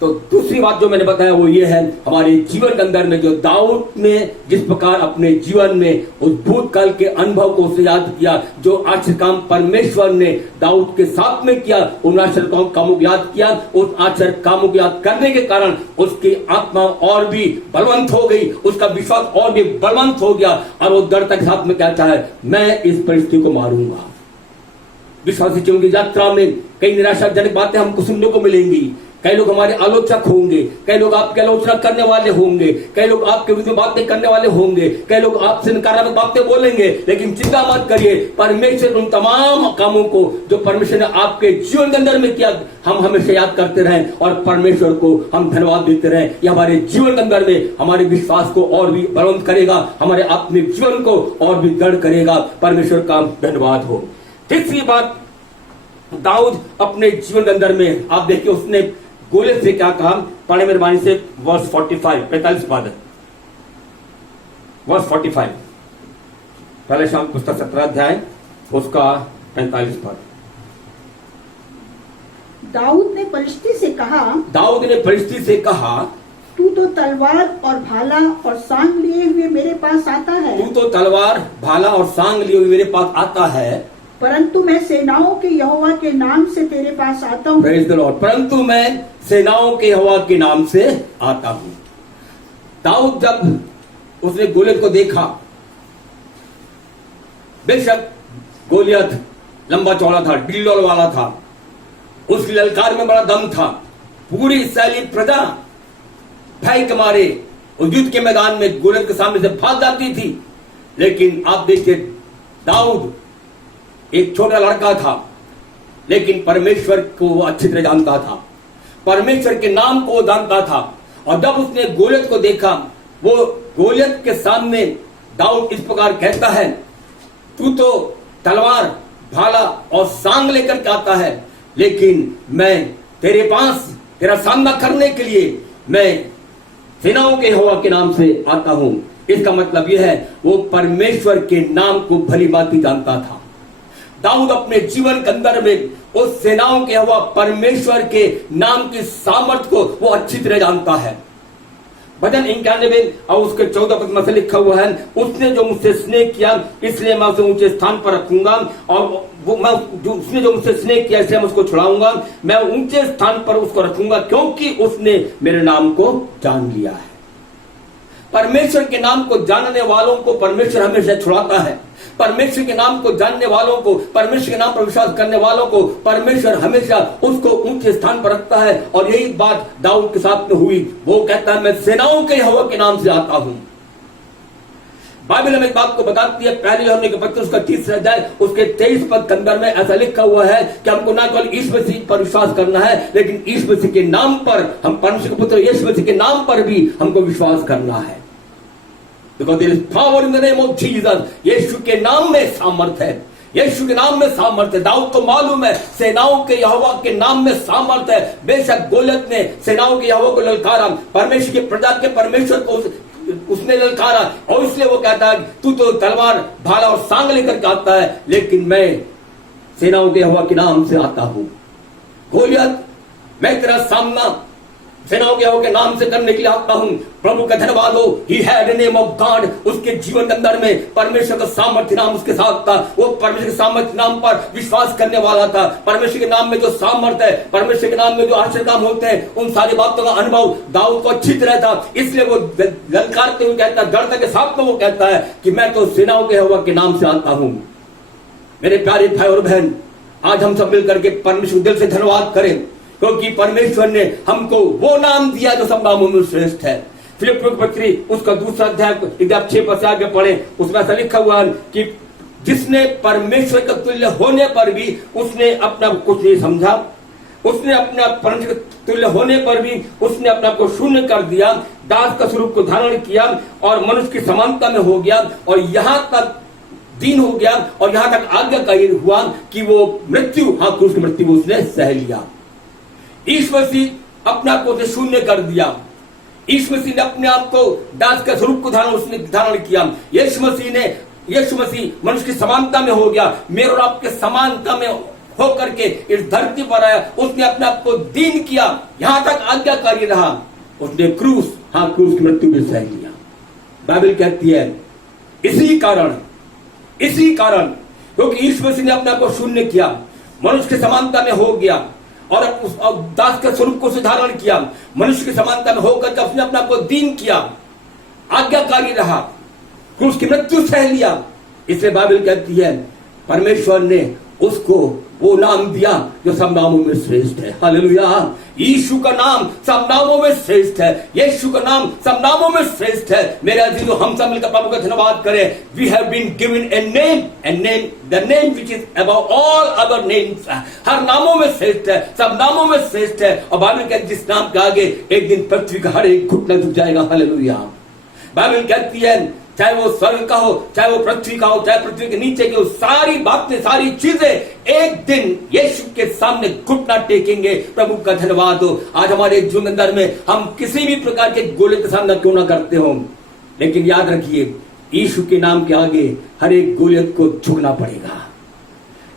तो दूसरी बात जो मैंने बताया वो ये है, हमारे जीवन के अंदर में जो दाऊद ने जिस प्रकार अपने जीवन में उस भूतकाल के अनुभव को उसे याद किया, जो आश्चर्य काम परमेश्वर ने दाऊद के साथ में किया, उन आश्चर्य कामों को याद किया। उस आश्चर्य कामों को याद करने के कारण उसकी आत्मा और भी बलवंत हो गई, उसका विश्वास और भी बलवंत हो गया, और वो दृढ़ता के साथ में कहता है मैं इस परिस्थिति को मारूंगा। विश्वासी जीवन की यात्रा में कई निराशाजनक बातें हमको सुनने को मिलेंगी, कई लोग हमारे आलोचक होंगे, कई लोग आपकी आलोचना करने वाले होंगे, कई लोग आपके विरुद्ध में बातें करने वाले होंगे, कई लोग आपसे नकारात्मक बातें बोलेंगे, लेकिन चिंता मत करिए। परमेश्वर उन तमाम कामों को जो परमेश्वर ने आपके जीवन के अंदर में किया, हम हमेशा याद करते रहें और परमेश्वर को हम धन्यवाद देते रहें। यह हमारे जीवन के अंदर में हमारे विश्वास को और भी बलवंत करेगा, हमारे आत्मिक जीवन को और भी दृढ़ करेगा। परमेश्वर का धन्यवाद हो। तीसरी बात, दाऊद अपने जीवन के अंदर में आप देखिए उसने गोलियत से क्या कहा, पढ़े मेहरबानी से वर्स 45 पद, वर्स 45, पहले शाम पुस्तक 17 अध्याय उसका 45 पद। दाऊद ने परिस्थिति से कहा, तू तो तलवार और भाला और सांग लिए हुए मेरे पास आता है, तू तो तलवार भाला और सांग लिए हुए मेरे पास आता है, परंतु मैं सेनाओं के यहोवा के नाम से तेरे पास आता हूँ। Praise the Lord. परंतु मैं सेनाओं के यहोवा के नाम से आता हूँ। दाऊद जब उसने गोलियत को देखा, बेशक गोलियत लंबा चौड़ा था, डिल्डोल वाला था, उसकी ललकार में बड़ा दम था, पूरी इस्राएली प्रजा भय के मारे उस युद्ध के मैदान में गोलियत के सामने से भाग जाती थी। लेकिन आप देखिए दाऊद एक छोटा लड़का था, लेकिन परमेश्वर को वो अच्छी तरह जानता था, परमेश्वर के नाम को वो जानता था। और जब उसने गोलियत को देखा, वो गोलियत के सामने दाऊद इस प्रकार कहता है, तू तो तलवार भाला और सांग लेकर के आता है, लेकिन मैं तेरे पास तेरा सामना करने के लिए मैं सेनाओं के यहोवा के नाम से आता हूं। इसका मतलब यह है वो परमेश्वर के नाम को भली भांति जानता था। दाऊद अपने जीवन के अंदर में उस सेनाओं के यहोवा परमेश्वर के नाम की सामर्थ को वो अच्छी तरह जानता है। भजन 91 और उसके 14 पद में से लिखा हुआ है, उसने जो मुझसे स्नेह किया इसलिए मैं उसे ऊंचे स्थान पर रखूंगा, और वो मैं उसने जो मुझसे स्नेह किया इसलिए मैं उसको छुड़ाऊंगा, मैं ऊंचे स्थान पर उसको रखूंगा, क्योंकि उसने मेरे नाम को जान लिया है। परमेश्वर के नाम को जानने वालों को परमेश्वर हमेशा छुड़ाता है। परमेश्वर के नाम को जानने वालों को, परमेश्वर के नाम पर विश्वास करने वालों को परमेश्वर हमेशा उसको ऊंचे स्थान पर रखता है। और यही बात दाऊद के साथ में हुई। वो कहता है मैं सेनाओं के यहोवा के नाम से आता हूं। बाइबल हमें एक बात को बताती है, पहले यूहन्ना के पत्र उसका 3 अध्याय उसके 23 पद के अंदर में ऐसा लिखा हुआ है कि हमको ना केवल यीशु मसीह पर विश्वास करना है, लेकिन यीशु मसीह के नाम पर, हम परमेश्वर के पुत्र यीशु मसीह के नाम पर भी हमको विश्वास करना है। Because there is power in the name of Jesus. यीशु के नाम में सामर्थ है, यीशु के नाम में सामर्थ है। दाऊद को मालूम है सेनाओं के यहोवा के नाम में सामर्थ है। बेशक गोलियत ने सेनाओं के यहोवा को ललकारा, परमेश्वर के प्रजा के परमेश्वर को उसने ललकारा, और इसलिए वो कहता है तू तो तलवार भाला और सांग लेकर के आता है, लेकिन मैं सेनाओं के यहोवा के नाम से आता हूं। गोलियत, मैं तेरा सामना सेनाओं के यहोवा के नाम से करने के लिए आता हूं। प्रभु का धन्यवाद हो। He had a name of God. उसके जीवन के अंदर में परमेश्वर का सामर्थ्य नाम उसके साथ था। वो परमेश्वर के सामर्थ्य नाम पर विश्वास करने वाला था। परमेश्वर के नाम में जो सामर्थ्य है, परमेश्वर के नाम में जो आश्चर्य काम होते हैं, उन सारी बातों का अनुभव दाऊद को अच्छी तरह था। इसलिए वो ललकारते हुए कहता है, दृढ़ता के साथ में वो कहता है कि मैं तो सेनाओं के यहोवा के नाम से आता हूं। मेरे प्यारे भाई और बहन, आज हम सब मिलकर के परमेश्वर दिल से धन्यवाद करें, क्योंकि परमेश्वर ने हमको वो नाम दिया जो सब नामों में श्रेष्ठ है। फिलिप्पियों की पत्री उसका 2 अध्याय 6 पद से आगे पढ़े, उसमें ऐसा लिखा हुआ है कि जिसने परमेश्वर का तुल्य होने पर भी उसने अपना कुछ नहीं समझा, उसने अपने आप परमेश्वर के तुल्य होने पर भी उसने अपने आप को शून्य कर दिया, दास का स्वरूप को धारण किया और मनुष्य की समानता में हो गया और यहाँ तक दीन हो गया और यहाँ तक आज्ञाकारी हुआ कि वो मृत्यु, क्रूस की मृत्यु उसने सह लिया। यीशु मसीह अपने आप को उसने शून्य कर दिया। यीशु मसीह ने अपने आप को दास का स्वरूप को उसने धारण किया। यीशु मसीह मनुष्य की समानता में हो गया, मेरे और आपके समानता में होकर के इस धरती पर आया। उसने अपने आप को दीन किया, यहां तक आज्ञाकारी रहा। उसने क्रूस की मृत्यु भी सह लिया। बाइबल कहती है इसी कारण क्योंकि यीशु मसीह ने अपने आप को शून्य किया, मनुष्य की समानता में हो गया और उस दास के स्वरूप को धारण किया, मनुष्य की समानता में होकर के उसने अपने आप को दीन किया, आज्ञाकारी रहा, क्रूस की मृत्यु सह लिया। इसलिए बाइबल कहती है परमेश्वर ने उसको वो नाम दिया जो सब नामों में श्रेष्ठ है। हालेलुया। यीशु का नाम सब नामों में श्रेष्ठ है। यीशु का नाम सब नामों में श्रेष्ठ है। मेरे अजीजों, हम सब मिलकर प्रभु का धन्यवाद करें। We have been given a name, the name which is above all other names. हर नामों में श्रेष्ठ है, सब नामों में श्रेष्ठ है। और बाइबल कहती है जिस नाम के आगे एक दिन पृथ्वी का हर एक घुटना झुक जाएगा। हालेलुया। बाइबल कहती है चाहे वो स्वर्ग का हो, चाहे वो पृथ्वी का हो, चाहे पृथ्वी के नीचे की हो, सारी बातें, सारी चीजें एक दिन यीशु के सामने घुटना टेकेंगे। प्रभु का धन्यवाद हो। आज हमारे जीवन अंदर में हम किसी भी प्रकार के गोले का सामना क्यों ना करते हो, लेकिन याद रखिए यीशु के नाम के आगे हर एक गोलियत को झुकना पड़ेगा।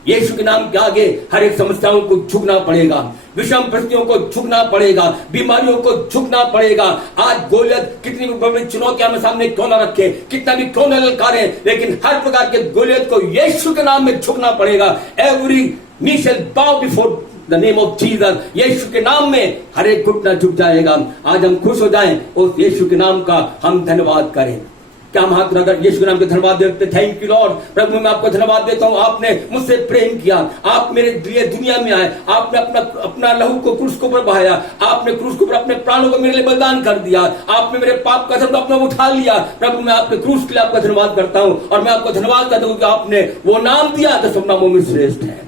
यीशु के नाम के आगे हर एक समस्याओं को झुकना पड़ेगा, विषम परिस्थितियों को झुकना पड़ेगा, बीमारियों को झुकना पड़ेगा। आज गोलियत कितनी भी बड़ी चुनौतियां हमें सामने क्यों ना रखे, कितना भी क्यों ना ललकारे, लेकिन हर प्रकार के गोलियत को यीशु के नाम में झुकना पड़ेगा। Every knee shall bow before the name of Jesus. यीशु के नाम में हर एक घुटना झुक जाएगा। आज हम खुश हो जाएं, उस यीशु के नाम का हम धन्यवाद करें। क्या हम हाथ लगाकर यीशु के नाम के धन्यवाद देते? Thank you Lord. प्रभु मैं आपको धन्यवाद देता हूँ, आपने मुझसे प्रेम किया, आप मेरे लिए दुनिया में आए, आपने अपना लहू को क्रूस के ऊपर बहाया, आपने क्रूस के ऊपर अपने प्राणों को मेरे लिए बलिदान कर दिया, आपने मेरे पाप का धर्म अपना उठा लिया। प्रभु मैं आपके क्रूस के लिए आपका धन्यवाद करता हूँ और मैं आपको धन्यवाद करता हूँ कि आपने वो नाम दिया जो सब नामों में श्रेष्ठ है।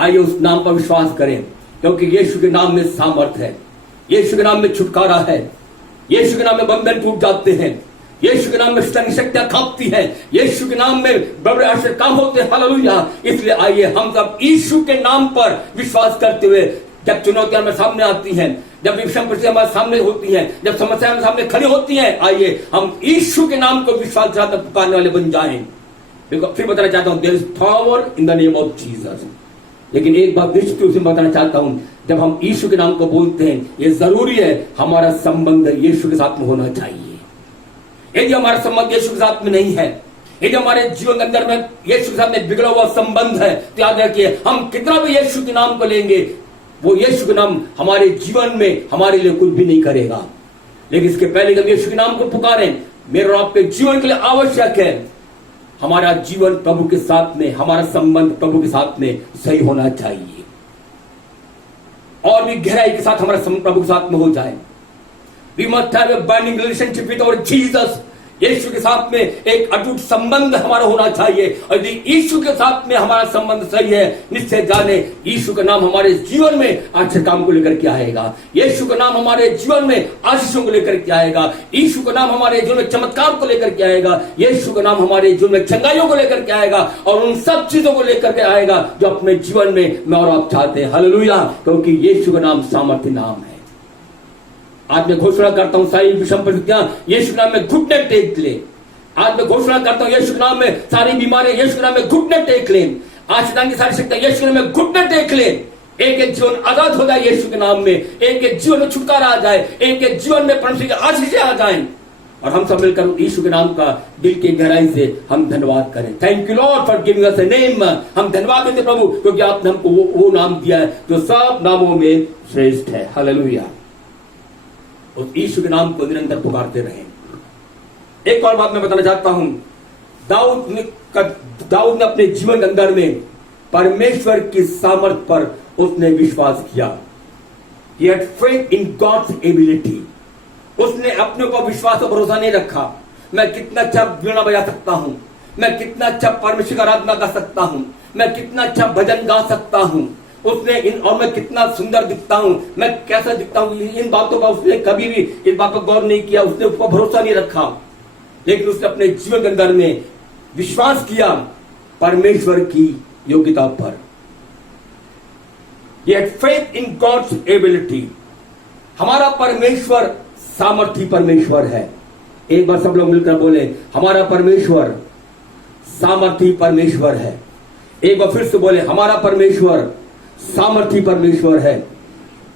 आइए उस नाम पर विश्वास करें, क्योंकि यीशु के नाम में सामर्थ है, यीशु के नाम में छुटकारा है, यीशु के नाम में बंधन टूट जाते हैं, यीशु के नाम में शक्तियां कांपती हैं, यीशु के नाम में बड़े आश्चर्य काम होते हैं। हालेलुया। इसलिए आइए हम सब यीशु के नाम पर विश्वास करते हुए, जब चुनौतियां हमारे सामने आती हैं, जब विषम परिस्थितियां हमारे सामने होती हैं, जब समस्याएं हमारे सामने खड़ी होती हैं, आइए हम यीशु के नाम को विश्वास के साथ पुकारने वाले बन जाएं। फिर बताना चाहता हूं, there is power in the name of Jesus. लेकिन एक बात निश्चित रूप से बताना चाहता हूं, जब हम यीशु के नाम को बोलते हैं, ये जरूरी है हमारा संबंध यीशु के साथ में होना चाहिए। यदि हमारा संबंध यीशु के साथ में नहीं है, यदि हमारे जीवन के अंदर में यीशु के साथ में बिगड़ा हुआ संबंध है, तो याद रखिए हम कितना भी यीशु के नाम को लेंगे, वो यीशु के नाम हमारे जीवन में हमारे लिए कुछ भी नहीं करेगा। लेकिन इसके पहले हम यीशु के नाम को पुकारें, मेरे और आपके जीवन के लिए आवश्यक है हमारा जीवन प्रभु के साथ में, हमारा संबंध प्रभु के साथ में सही होना चाहिए, और भी गहराई के साथ हमारा संबंध प्रभु के साथ में हो जाए। We must have a binding relationship with our Jesus। यीशु के साथ में एक अटूट संबंध हमारा होना चाहिए, और यदि यीशु के साथ में हमारा संबंध सही है, निश्चय जाने यीशु का नाम हमारे जीवन में अच्छे काम को लेकर के आएगा, यीशु का नाम हमारे जीवन में आशीषों को लेकर के आएगा, यीशु का नाम हमारे जीवन में चमत्कार को लेकर के आएगा, यीशु का नाम हमारे जीवन में चंगाइयों को लेकर के आएगा, और उन सब चीजों को लेकर के आएगा जो अपने जीवन में मैं और आप चाहते हैं। हालेलुया। क्योंकि यीशु का नाम सामर्थ्य नाम है। आज मैं घोषणा करता हूं सारी विषम परिस्थितियां यीशु के नाम में घुटने टेक ले। आज मैं घोषणा करता हूं यीशु के नाम में सारी बीमारियां यीशु के नाम में घुटने टेक ले। आज शैतान की सारी शक्तियां यीशु के नाम में घुटने टेक ले। एक एक जीवन आजाद हो जाए यीशु के नाम में, एक एक जीवन में छुटकारा आ जाए, एक एक जीवन में परमेश्वर की आशीषें आ जाएं, और हम सब मिलकर यीशु के नाम का दिल की गहराई से हम धन्यवाद करें। Thank you Lord for giving us a name. हम धन्यवाद देते प्रभु, क्योंकि आपने हमको वो नाम दिया है जो सब नामों में श्रेष्ठ है। हालेलुया। उस यीशु के नाम को निरंतर पुकारते रहें। एक और बात मैं बताना चाहता हूं, दाऊद ने अपने जीवन के अंदर में परमेश्वर की सामर्थ पर उसने विश्वास किया। He had faith in God's ability। उसने अपने को विश्वास और भरोसा नहीं रखा, मैं कितना अच्छा वीणा बजा सकता हूं, मैं कितना अच्छा परमेश्वर की आराधना कर सकता हूं, मैं कितना अच्छा भजन गा सकता हूं। उसने और मैं कितना सुंदर दिखता हूं, मैं कैसा दिखता हूं, इन बातों का उसने कभी भी इस बात पर गौर नहीं किया, उसने उस पर भरोसा नहीं रखा। लेकिन उसने अपने जीवन के अंदर में विश्वास किया परमेश्वर की योग्यता पर। He had faith in God's ability। हमारा परमेश्वर सामर्थी परमेश्वर है। एक बार सब लोग मिलकर बोले, हमारा परमेश्वर सामर्थी परमेश्वर है। एक बार फिर से बोले, हमारा परमेश्वर सामर्थी परमेश्वर है।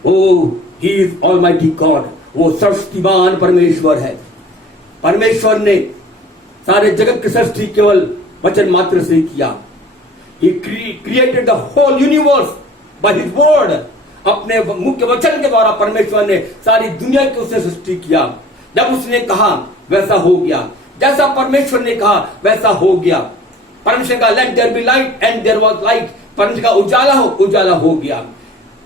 ओ ही इज ऑलमाइटी गॉड, वो सर्वशक्तिमान परमेश्वर है। परमेश्वर ने सारे जगत की सृष्टि केवल वचन मात्र से किया। He created the whole universe by his word। अपने मुख्य वचन के द्वारा परमेश्वर ने सारी दुनिया की उसने सृष्टि किया। जब उसने कहा वैसा हो गया, जैसा परमेश्वर ने कहा वैसा हो गया। परमेश्वर का let there be light and there was light. परमेश्वर का उजाला हो, उजाला हो गया।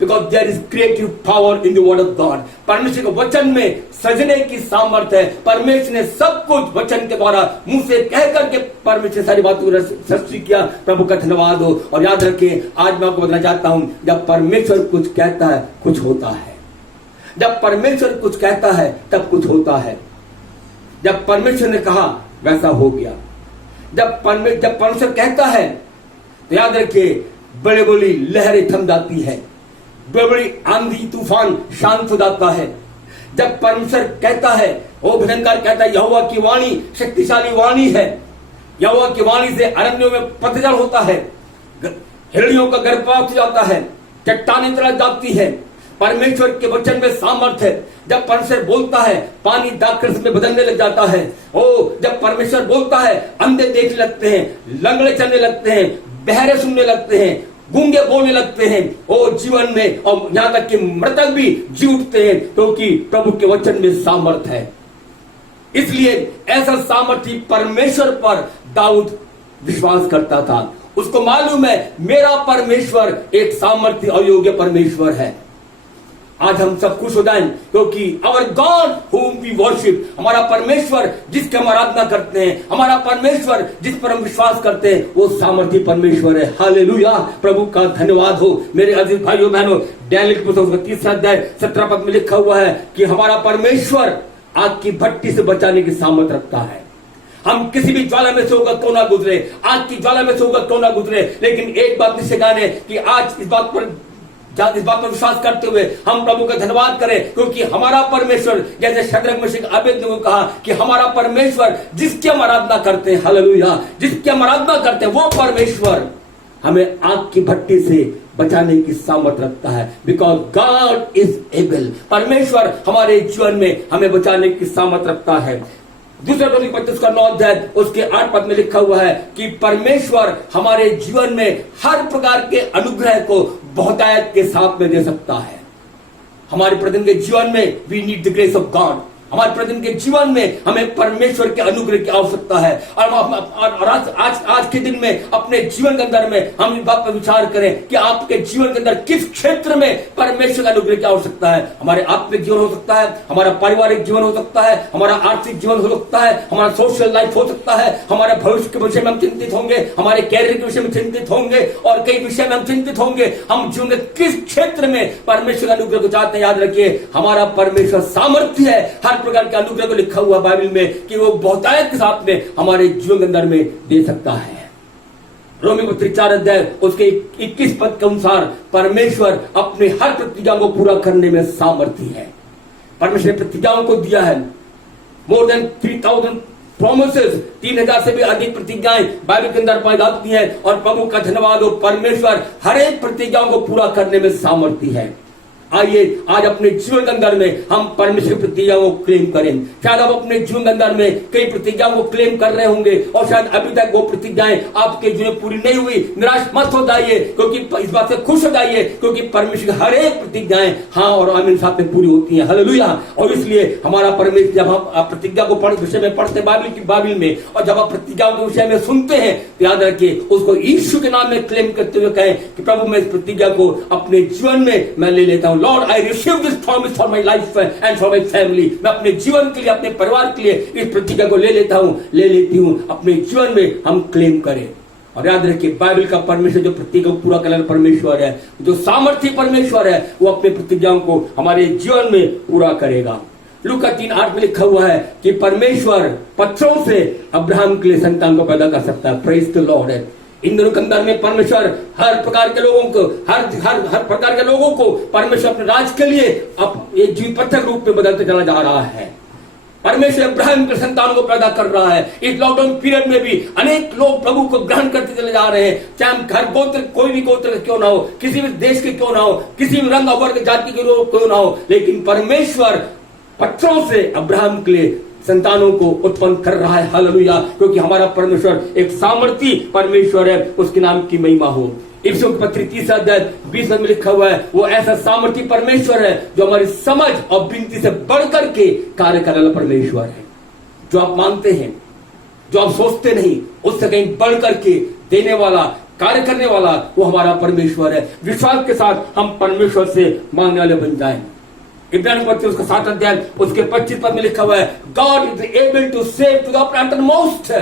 Because there is creative power in the word of God. परमेश्वर के वचन में सृजने की सामर्थ्य है। परमेश्वर ने सब कुछ वचन के द्वारा मुंह से कह करके परमेश्वर सारी बातों को सृष्टि किया। प्रभु का धन्यवाद हो। और याद रखिए, आज मैं आपको बताना चाहता हूं, जब परमेश्वर कुछ कहता है कुछ होता है। जब परमेश्वर कुछ कहता है तब कुछ होता है। जब परमेश्वर ने कहा वैसा हो गया। जब परमेश्वर कहता है तो याद रखिए, बड़ी बड़ी लहरें थम जाती है, बड़ी बड़ी आंधी तूफान शांत हो जाता है। जब परमेश्वर कहता है, वो भजनकार कहता है, यहोवा की वाणी शक्तिशाली वाणी है। यहोवा की वाणी से अरण्यों में पतझड़ होता है, हिरणियों का गर्भपात हो जाता है, चट्टानें तड़ा जाती है। परमेश्वर के वचन में सामर्थ्य है। जब परमेश्वर बोलता है, पानी दाखरस में बदलने लग जाता है। ओ जब परमेश्वर बोलता है, अंधे देखने लगते हैं, लंगड़े चलने लगते हैं, बहरे सुनने लगते हैं, गूंगे बोलने लगते हैं। ओ जीवन में, और यहां तक कि मृतक भी जी उठते हैं, क्योंकि प्रभु के वचन में सामर्थ है। इसलिए ऐसा सामर्थ्य परमेश्वर पर दाऊद विश्वास करता था। उसको मालूम है मेरा परमेश्वर एक सामर्थ्य और योग्य परमेश्वर है। आज हम सब खुश हो जाएं, क्योंकि अवर गॉड whom we worship, हमारा परमेश्वर जिसके हम आराधना करते हैं, हमारा परमेश्वर जिस पर हम विश्वास करते हैं, वो सामर्थी परमेश्वर है। हालेलुया, प्रभु का धन्यवाद हो। मेरे अजीज भाइयों बहनों, डैनियल की पुस्तक 3 अध्याय 17 पद में लिखा हुआ है कि हमारा परमेश्वर आग की भट्टी से बचाने की सामर्थ रखता है। हम किसी भी ज्वाला में से होकर क्यों ना गुजरे, आग की ज्वाला में से होकर क्यों ना गुजरे, लेकिन एक बात निश्चय जाने कि आज इस बात पर विश्वास करते हुए हम प्रभु का धन्यवाद करें, क्योंकि हमारा परमेश्वर, जैसे शद्रक मेशक अबेदनगो ने कहा कि हमारा परमेश्वर जिसकी हम आराधना करते हैं, हालेलुया, जिसकी हम आराधना करते हैं, वो परमेश्वर हमें आग की भट्टी से बचाने की सामर्थ रखता है। बिकॉज गॉड इज एबल, परमेश्वर हमारे जीवन में हमें बचाने की सामर्थ रखता है। दूसरा कोरिन्थियों 25 का 9 अध्याय उसके 8 पद में लिखा हुआ है कि परमेश्वर हमारे जीवन में हर प्रकार के अनुग्रह को बहुतायत के साथ में दे सकता है। हमारे प्रतिदिन के जीवन में we need the grace of God. हमारे प्रतिदिन के जीवन में हमें परमेश्वर के अनुग्रह की आवश्यकता है। और आज के दिन में अपने जीवन के अंदर में हम इस बात पर विचार करें कि आपके जीवन के अंदर किस क्षेत्र में परमेश्वर का अनुग्रह की आवश्यकता है। हमारे आत्मिक जीवन हो सकता है, हमारा पारिवारिक जीवन हो सकता है, हमारा आर्थिक जीवन हो सकता है, हमारा सोशल लाइफ हो सकता है, हमारे भविष्य के विषय में हम चिंतित होंगे, हमारे कैरियर के विषय में चिंतित होंगे, और कई विषय में हम चिंतित होंगे। हम जीवन के किस क्षेत्र में परमेश्वर का अनुग्रह को चाहते हैं, याद रखिए हमारा परमेश्वर सामर्थ्य है। हर प्रकार के अनुग्रह को लिखा हुआ बाइबल में कि वो बहुतायत के साथ में हमारे जीवन के अंदर में दे सकता है। रोमी पत्री 4 अध्याय उसके 21 पद के अनुसार परमेश्वर अपने हर प्रतिज्ञा को पूरा करने में सामर्थ्य है। परमेश्वर ने प्रतिज्ञाओं को दिया है। मोर देन 3000 प्रोमिसेस, 3000 से भी अधिक प्रतिज्ञाएं बाइबल के अंदर पाई जाती हैं। और प्रभु का धन्यवाद हो, परमेश्वर हर एक प्रतिज्ञाओं को पूरा करने में सामर्थ्य है। आइए आज अपने जीवन के अंदर में हम परमेश्वर की प्रतिज्ञाओं को क्लेम करें। शायद आप अपने जीवन के अंदर में कई प्रतिज्ञाओं को क्लेम कर रहे होंगे, और शायद अभी तक वो प्रतिज्ञाएं आपके जीवन में पूरी नहीं हुई। निराश मत हो जाइए, क्योंकि इस बात से खुश हो जाइए, क्योंकि परमेश्वर की हर एक प्रतिज्ञाएं हाँ और आमीन साथ में पूरी होती हैं। हालेलुया। और इसलिए हमारा परमेश्वर, जब हम प्रतिज्ञा को विषय में पढ़ते बाइबल में, और जब आप प्रतिज्ञाओं के विषय में सुनते हैं, तो याद रखिए उसको यीशु के नाम में क्लेम करते हुए कहें कि प्रभु मैं इस प्रतिज्ञा को अपने जीवन में मैं ले लेता हूं। Lord I receive this promise for my life and for my family. मैं अपने जीवन के लिए, अपने परिवार के लिए इस प्रतिज्ञा को ले लेता हूं, ले लेती हूं। अपने जीवन में हम क्लेम करें। और याद रखिए, बाइबल का परमेश्वर जो प्रतिज्ञा को पूरा करने वाला परमेश्वर है, जो सामर्थ्य परमेश्वर है, वो अपने प्रतिज्ञाओं को हमारे जीवन में पूरा करेगा। लूका 3:8 में लिखा हुआ है कि परमेश्वर पत्थरों से अब्राहम के लिए संतान को पैदा कर सकता है। प्रेज द लॉर्ड है। इन दिनों के अंदर में परमेश्वर हर प्रकार के लोगों को, हर प्रकार के लोगों को परमेश्वर अपने राज के लिए अब एक जीवित पत्थर रूप में बदलते चला जा रहा है। परमेश्वर अब्राहम के संतान को पैदा कर रहा है। इस लॉकडाउन पीरियड में भी अनेक लोग प्रभु को ग्रहण करते चले जा रहे हैं, चाहे हम घर गोत्र, कोई भी गोत्र क्यों ना हो, किसी भी देश के क्यों ना हो, किसी भी रंग वर्ग जाति के लोग क्यों ना हो, लेकिन परमेश्वर पत्थरों से अब्राहम के लिए संतानों को उत्पन्न कर रहा है। हालेलुया। क्योंकि हमारा परमेश्वर एक सामर्थी परमेश्वर है, उसके नाम की महिमा हो। इफिसियों की पत्री 3 अध्याय 20 में लिखा हुआ है, वो ऐसा सामर्थी परमेश्वर है जो हमारी समझ और विनती से बढ़कर के कार्य करने वाला परमेश्वर है। जो आप मानते हैं, जो आप सोचते नहीं, उससे कहीं बढ़कर के देने वाला, कार्य करने वाला वो हमारा परमेश्वर है। विश्वास के साथ हम परमेश्वर से मांगने वाले बन जाए। इब्रानियों की पत्री उसका 7 अध्याय उसके 25 पद में लिखा हुआ है, God is able to save to the uttermost।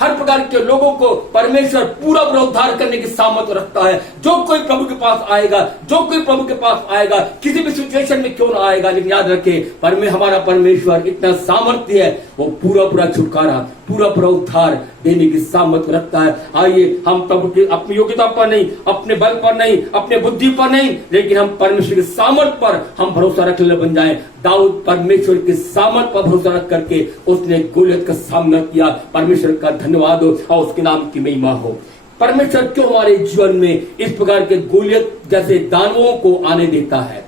हर प्रकार के लोगों को परमेश्वर पूरा उद्धार करने की सामर्थ्य रखता है। जो कोई प्रभु के पास आएगा, जो कोई प्रभु के पास आएगा, किसी भी सिचुएशन में क्यों ना आएगा, लेकिन याद रखे हमारा परमेश्वर इतना सामर्थ्य है, वो पूरा छुटकारा, पूरा उद्धार देने की सामर्थ्य रखता है। आइए हम प्रभु की अपनी योग्यता पर नहीं, अपने बल पर नहीं, अपने बुद्धि पर नहीं, लेकिन हम परमेश्वर के सामर्थ्य पर हम भरोसा रखने बन जाएं। दाऊद परमेश्वर के सामर्थ्य पर भरोसा रख करके उसने गोलियत का सामना किया। परमेश्वर का धन्यवाद हो और उसके नाम की महिमा हो। परमेश्वर क्यों हमारे जीवन में इस प्रकार के गोलियत जैसे दानवों को आने देता है?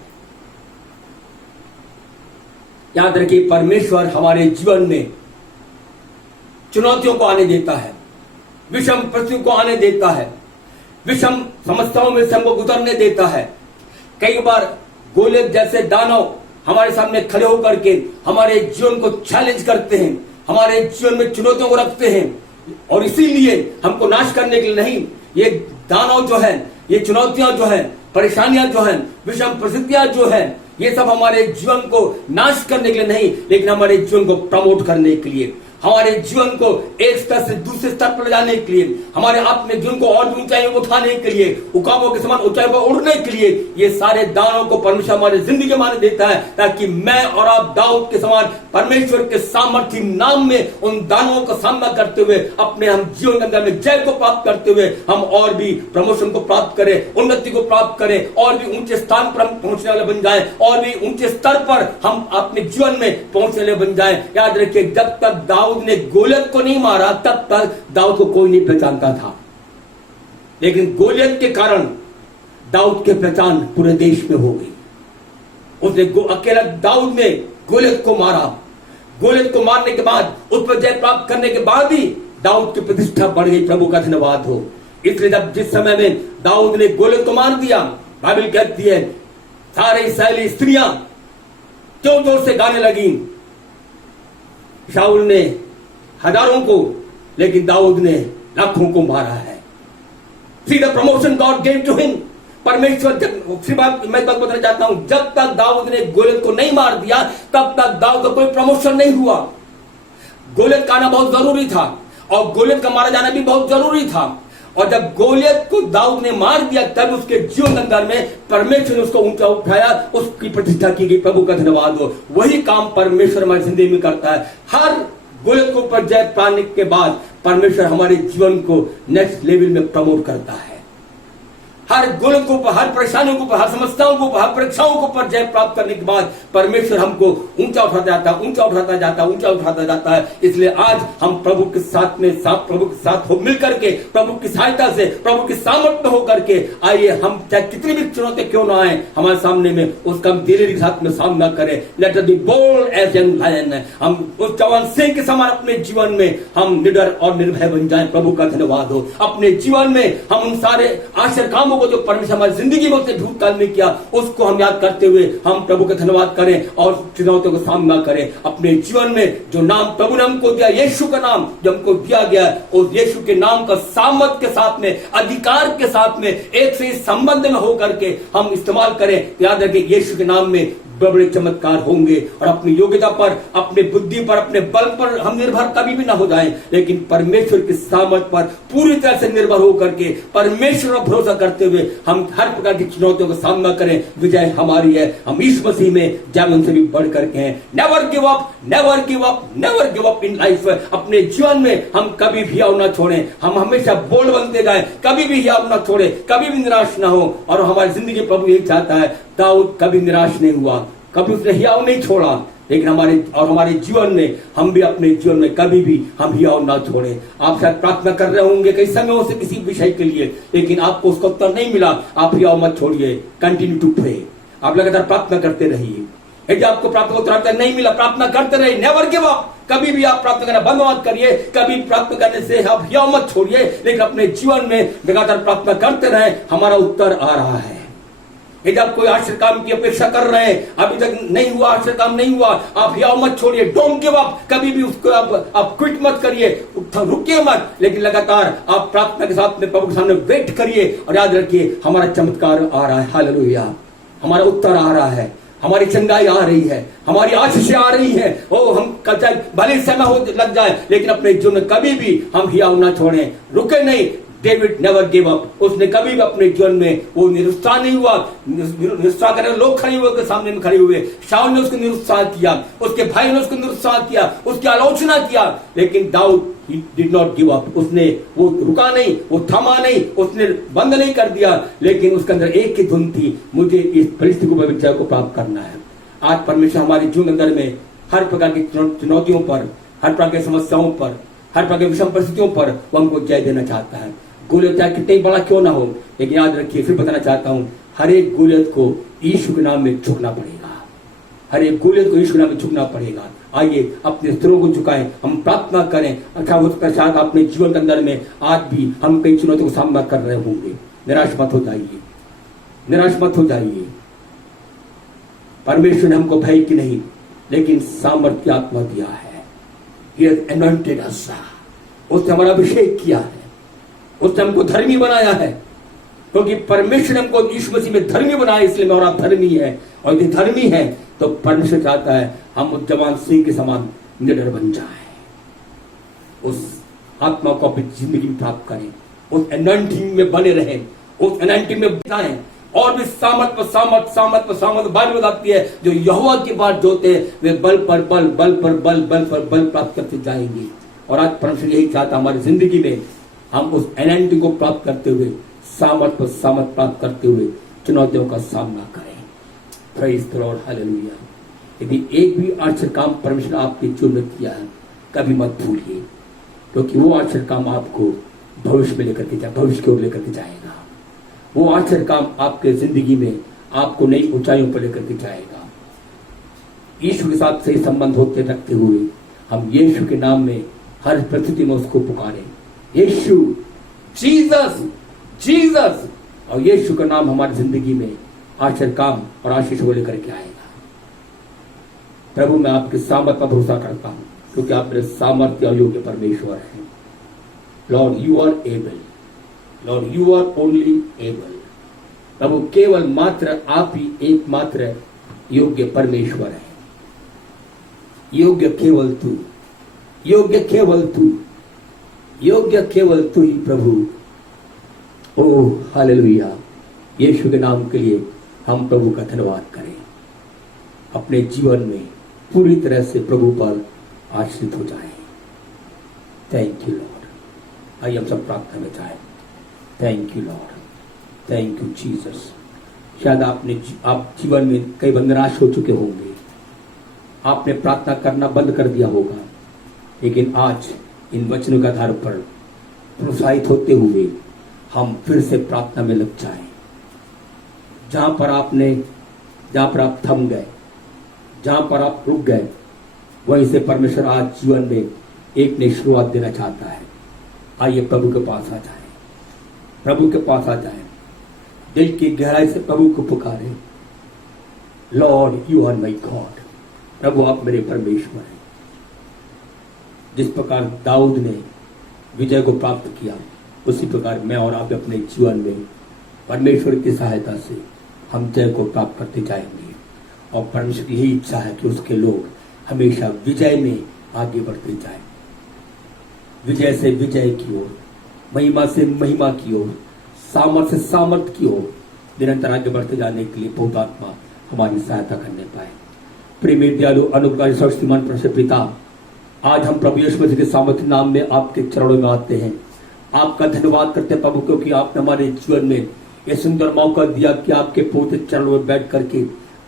याद रखिए, परमेश्वर हमारे जीवन में चुनौतियों को आने देता है, विषम परिस्थितियों को आने देता है, विषम समस्याओं में से हमको गुजरने देता है। कई बार गोलियत जैसे दानव हमारे सामने खड़े होकर के हमारे जीवन को चैलेंज करते हैं, हमारे जीवन में चुनौतियों को रखते हैं, और इसीलिए हमको नाश करने के लिए नहीं, ये दानव जो है, ये चुनौतियां जो है, परेशानियां जो है, विषम परिस्थितियां जो है, ये सब हमारे जीवन को नाश करने के लिए नहीं, लेकिन हमारे जीवन को प्रमोट करने के लिए, हमारे जीवन को एक स्तर से दूसरे स्तर पर ले जाने के लिए, हमारे अपने जीवन को और ऊंचाई में उठाने के लिए, उकाबों के समान ऊंचाई पर उड़ने के लिए, ये सारे दानों को परमेश्वर हमारे जिंदगी में देता है, ताकि मैं और आप दाऊद के समान परमेश्वर के सामर्थ्य नाम में उन दानों का सामना करते हुए अपने हम जीवन के अंदर में जय को प्राप्त करते हुए हम और भी प्रमोशन को प्राप्त करें, उन्नति को प्राप्त करें, और भी ऊंचे स्थान पर हम पहुंचने वाले बन जाए, और भी ऊंचे स्तर पर हम अपने जीवन में पहुंचने वाले बन जाए। याद रखिए, जब तक दाऊद ने गोलियत को नहीं मारा तब तक दाऊद को कोई नहीं पहचानता था, लेकिन गोलियत के कारण दाऊद की पहचान पूरे देश में हो गई। उसने अकेला दाऊद ने गोलियत को मारा। गोलियत को मारने के बाद, उस पर जय प्राप्त करने के बाद ही दाऊद की प्रतिष्ठा बढ़ गई। प्रभु का धन्यवाद हो। इसलिए जब जिस समय में दाऊद ने गोलियत को मार दिया, बाइबल कहती है सारे इस्राएली स्त्रियां जोर जोर से गाने लगी। शाऊल ने हजारों को, लेकिन दाऊद ने लाखों को मारा है। See the promotion God gave to him। परमेश्वर, मैं बात बताना चाहता हूं, जब तक दाऊद ने गोलियत को नहीं मार दिया तब तक दाऊद का कोई प्रमोशन नहीं हुआ। गोलियत का आना बहुत जरूरी था, और गोलियत का मारा जाना भी बहुत जरूरी था। और जब गोलियत को दाऊद ने मार दिया तब उसके जीवन अंदर में परमेश्वर ने उसको ऊंचा उठाया, उसकी प्रतिष्ठा की गई। प्रभु का धन्यवाद हो। वही काम परमेश्वर हमारी जिंदगी में करता है। हर गोलियत को पर जय पाने के बाद परमेश्वर हमारे जीवन को नेक्स्ट लेवल में प्रमोट करता है। हर गोलियत को, हर परेशानियों को, हर समस्याओं को, हर परीक्षाओं को पर जय प्राप्त करने के बाद परमेश्वर हमको ऊंचा उठाता जाता है, ऊंचा उठाता जाता है, ऊंचा उठाता जाता है। इसलिए आज हम प्रभु के साथ में प्रभु के साथ हो मिलकर के, प्रभु की सहायता से, प्रभु की सामर्थ्य होकर के आइए, हम चाहे कितनी भी चुनौती क्यों ना आए हमारे सामने में, उसका हम दिलेरी के साथ में सामना करें। Let us be bold as young lion. हम उस जवान सिंह के समान अपने जीवन में हम निडर और निर्भय बन जाएं। प्रभु का धन्यवाद हो। अपने जीवन में हम उन सारे आश्चर्य कामों को जो परमेश्वर हमारी जिंदगी में उसने भूतकाल में किया, उसको हम याद करते हुए हम प्रभु का धन्यवाद करें और चुनौतियों को सामना करें। अपने जीवन में जो नाम प्रभु ने हमको दिया, यीशु का नाम जो हमको दिया गया, उस यीशु के नाम का सामर्थ के साथ में, अधिकार के साथ में, एक से संबंध में होकर के हम इस्तेमाल करें। याद रखें, यीशु के नाम में बड़े चमत्कार होंगे। और अपनी योग्यता पर, अपने बुद्धि पर, अपने बल पर हम निर्भर कभी भी ना हो जाएं, लेकिन परमेश्वर की सामर्थ पर पूरी तरह से निर्भर होकर के परमेश्वर पर भरोसा करते हुए हम हर प्रकार की चुनौतियों का सामना करें। विजय हमारी है, हम यीशु मसीह में जब उनसे भी बढ़ करके हैं। Never give up, never give up, never give up in life. अपने जीवन में हम कभी भी हियाव ना छोड़ें, हम हमेशा बोल्ड बनते जाएं, कभी भी हियाव ना छोड़े, कभी भी निराश ना हो। और हमारी जिंदगी प्रभु यही चाहता है। दाऊद कभी निराश नहीं हुआ, कभी उसने हियाव नहीं छोड़ा, लेकिन हमारे जीवन में हम भी अपने जीवन में कभी भी हम हियाव ना छोड़े। आप शायद प्रार्थना कर रहे होंगे कई समयों से किसी विषय के लिए, लेकिन आपको उसका उत्तर नहीं मिला। आप हियाव मत छोड़िए, कंटिन्यू टू प्रे। आप लगातार प्रार्थना करते रहिए। यदि आपको प्रार्थना का उत्तर नहीं मिला, प्रार्थना करते रहिए, नेवर गिव अप। कभी भी आप प्रार्थना करना बंद मत करिए, कभी प्रार्थना करने से आप हियाव मत छोड़िए, लेकिन अपने जीवन में लगातार प्रार्थना करते रहे। हमारा उत्तर आ रहा है। यदि आप कोई आश्चर्य काम की अपेक्षा कर रहे हैं, अभी तक नहीं हुआ, आश्चर्य काम नहीं हुआ, आप हियाव मत छोड़िए, डोंट गिव अप। कभी भी उसको आप क्विट मत करिए, रुकिए मत, लेकिन लगातार आप प्रार्थना के साथ में प्रभु के सामने वेट करिए। और याद रखिए, हमारा चमत्कार आ रहा है। हालेलुया, हमारा उत्तर आ रहा है, हमारी चंगाई आ रही है, हमारी आशीषें आ रही है। ओ हम चाहे भले समय हो लग जाए, लेकिन अपने जीवन में कभी भी हम हियाव ना छोड़ें, रुके नहीं। David never give up. उसने कभी भी अपने जीवन में वो निरुत्साह नहीं हुआ। निरुत्साह करने लोग खड़े हुए उसके सामने में खड़े हुए, शाऊल ने उसको निरुत्साह किया, उसके भाई ने उसको निरुत्साह किया, उसकी आलोचना किया, लेकिन Dawood he did not give up। उसने वो रुका नहीं, वो थमा नहीं, उसने बंद नहीं कर दिया, लेकिन उसके अंदर एक ही धुन थी, मुझे इस परिस्थिति को विजय को प्राप्त करना है। आज परमेश्वर हमारे जीवन अंदर में हर प्रकार की चुनौतियों पर, हर प्रकार की समस्याओं पर, हर प्रकार की विषम परिस्थितियों पर वो हमको जय देना चाहता है। गोलियत चाहे कितने बड़ा क्यों ना हो, लेकिन याद रखिए, फिर बताना चाहता हूं, हर एक गोलियत को यीशु के नाम में झुकना पड़ेगा। हर एक गोलियत को यीशु के नाम में झुकना पड़ेगा। आइए अपने सिरों को झुकाएं, हम प्रार्थना करें। अच्छा उसके साथ अपने जीवन के अंदर में आज भी हम कई चुनौतियों का सामना कर रहे होंगे। निराश मत हो जाइए, निराश मत हो जाइए। परमेश्वर ने हमको भय की नहीं, लेकिन सामर्थ्य की आत्मा दिया है। He has anointed us। उसने हमारा अभिषेक किया है, उसने हमको धर्मी बनाया है, क्योंकि परमेश्वर ने हमको यीशु मसीह में धर्मी बनाया, इसलिए मैं और आप धर्मी है। और यदि धर्मी है तो परमेश्वर चाहता है हम उस जवान सिंह के समान निडर बन जाए, उस आत्मा को अपनी जिंदगी में प्राप्त करें, उस एनॉइंटिंग में बने रहें, उस एनॉइंटिंग में बिताएं। और भी सामर्थ पर सामर्थ, सामर्थ पर सामर्थ। बाइबल बताती है जो यहोवा की बात जोते हैं वे बल पर बल, बल पर बल, बल पर बल प्राप्त करते जाएंगे। और आज परमेश्वर यही चाहता हमारी जिंदगी में हम उस एनॉइंटिंग को प्राप्त करते हुए, सामर्थ पर सामर्थ प्राप्त करते हुए चुनौतियों का सामना करें। Praise the Lord, hallelujah. यदि एक भी आश्चर्य काम परमेश्वर आपके जीवन में किया है, कभी मत भूलिए, क्योंकि वो आश्चर्य काम आपको भविष्य में लेकर के भविष्य की ओर लेकर के जाएगा। वो आश्चर्य काम आपके जिंदगी में आपको नई ऊंचाइयों पर लेकर के जाएगा। यीशु के साथ सही संबंध होते रखते हुए हम यीशु के नाम में हर परिस्थिति में उसको पुकारें, यीशु, जीसस, जीसस। और यीशु का नाम हमारी जिंदगी में आश्चर्य काम और आशीष को लेकर के आएगा। प्रभु मैं आपके सामर्थ पर भरोसा करता हूं, क्योंकि आप मेरे सामर्थ्य और योग्य परमेश्वर हैं। Lord you are able, lord you are only able. प्रभु केवल मात्र आप ही एकमात्र योग्य परमेश्वर है। योग्य केवल तू, योग्य केवल तू, योग्य केवल तू ही प्रभु। ओ हालेलुया। यीशु के नाम के लिए हम प्रभु का धन्यवाद करें। अपने जीवन में पूरी तरह से प्रभु पर आश्रित हो जाएं। Thank you Lord. आइए हम सब प्रार्थना में जाएं। Thank you Lord, thank you Jesus. शायद आप जीवन में कई बार निराश हो चुके होंगे, आपने प्रार्थना करना बंद कर दिया होगा, लेकिन आज इन वचनों के आधार पर प्रोत्साहित होते हुए हम फिर से प्रार्थना में लग जाएं। जहां पर आप थम गए, जहां पर आप रुक गए, वहीं से परमेश्वर आज जीवन में एक नई शुरुआत देना चाहता है। आइए प्रभु के पास आ जाएं, प्रभु के पास आ जाएं, दिल की गहराई से प्रभु को पुकारें। Lord you are my god. प्रभु आप मेरे परमेश्वर हैं। जिस प्रकार दाऊद ने विजय को प्राप्त किया, उसी प्रकार मैं और आप अपने जीवन में परमेश्वर की सहायता से हम जय को प्राप्त करते जाएंगे। और परमेश्वर की यही इच्छा है कि उसके लोग हमेशा विजय में आगे बढ़ते जाएं, विजय से विजय की ओर, महिमा से महिमा की ओर, सामर्थ्य से सामर्थ्य की ओर निरंतर आगे बढ़ते जाने के लिए पवित्र आत्मा हमारी सहायता करने पाए। प्रेमी दयालु अनुग्रही सर्वशक्तिमान परमेश्वर पिता, आज हम प्रभु यीशु मसीह के सामर्थ्य नाम में आपके चरणों में आते हैं। आपका धन्यवाद करते हैं प्रभु, क्योंकि आपने हमारे जीवन में यह सुंदर मौका दिया कि आपके पवित्र चरणों में बैठ करके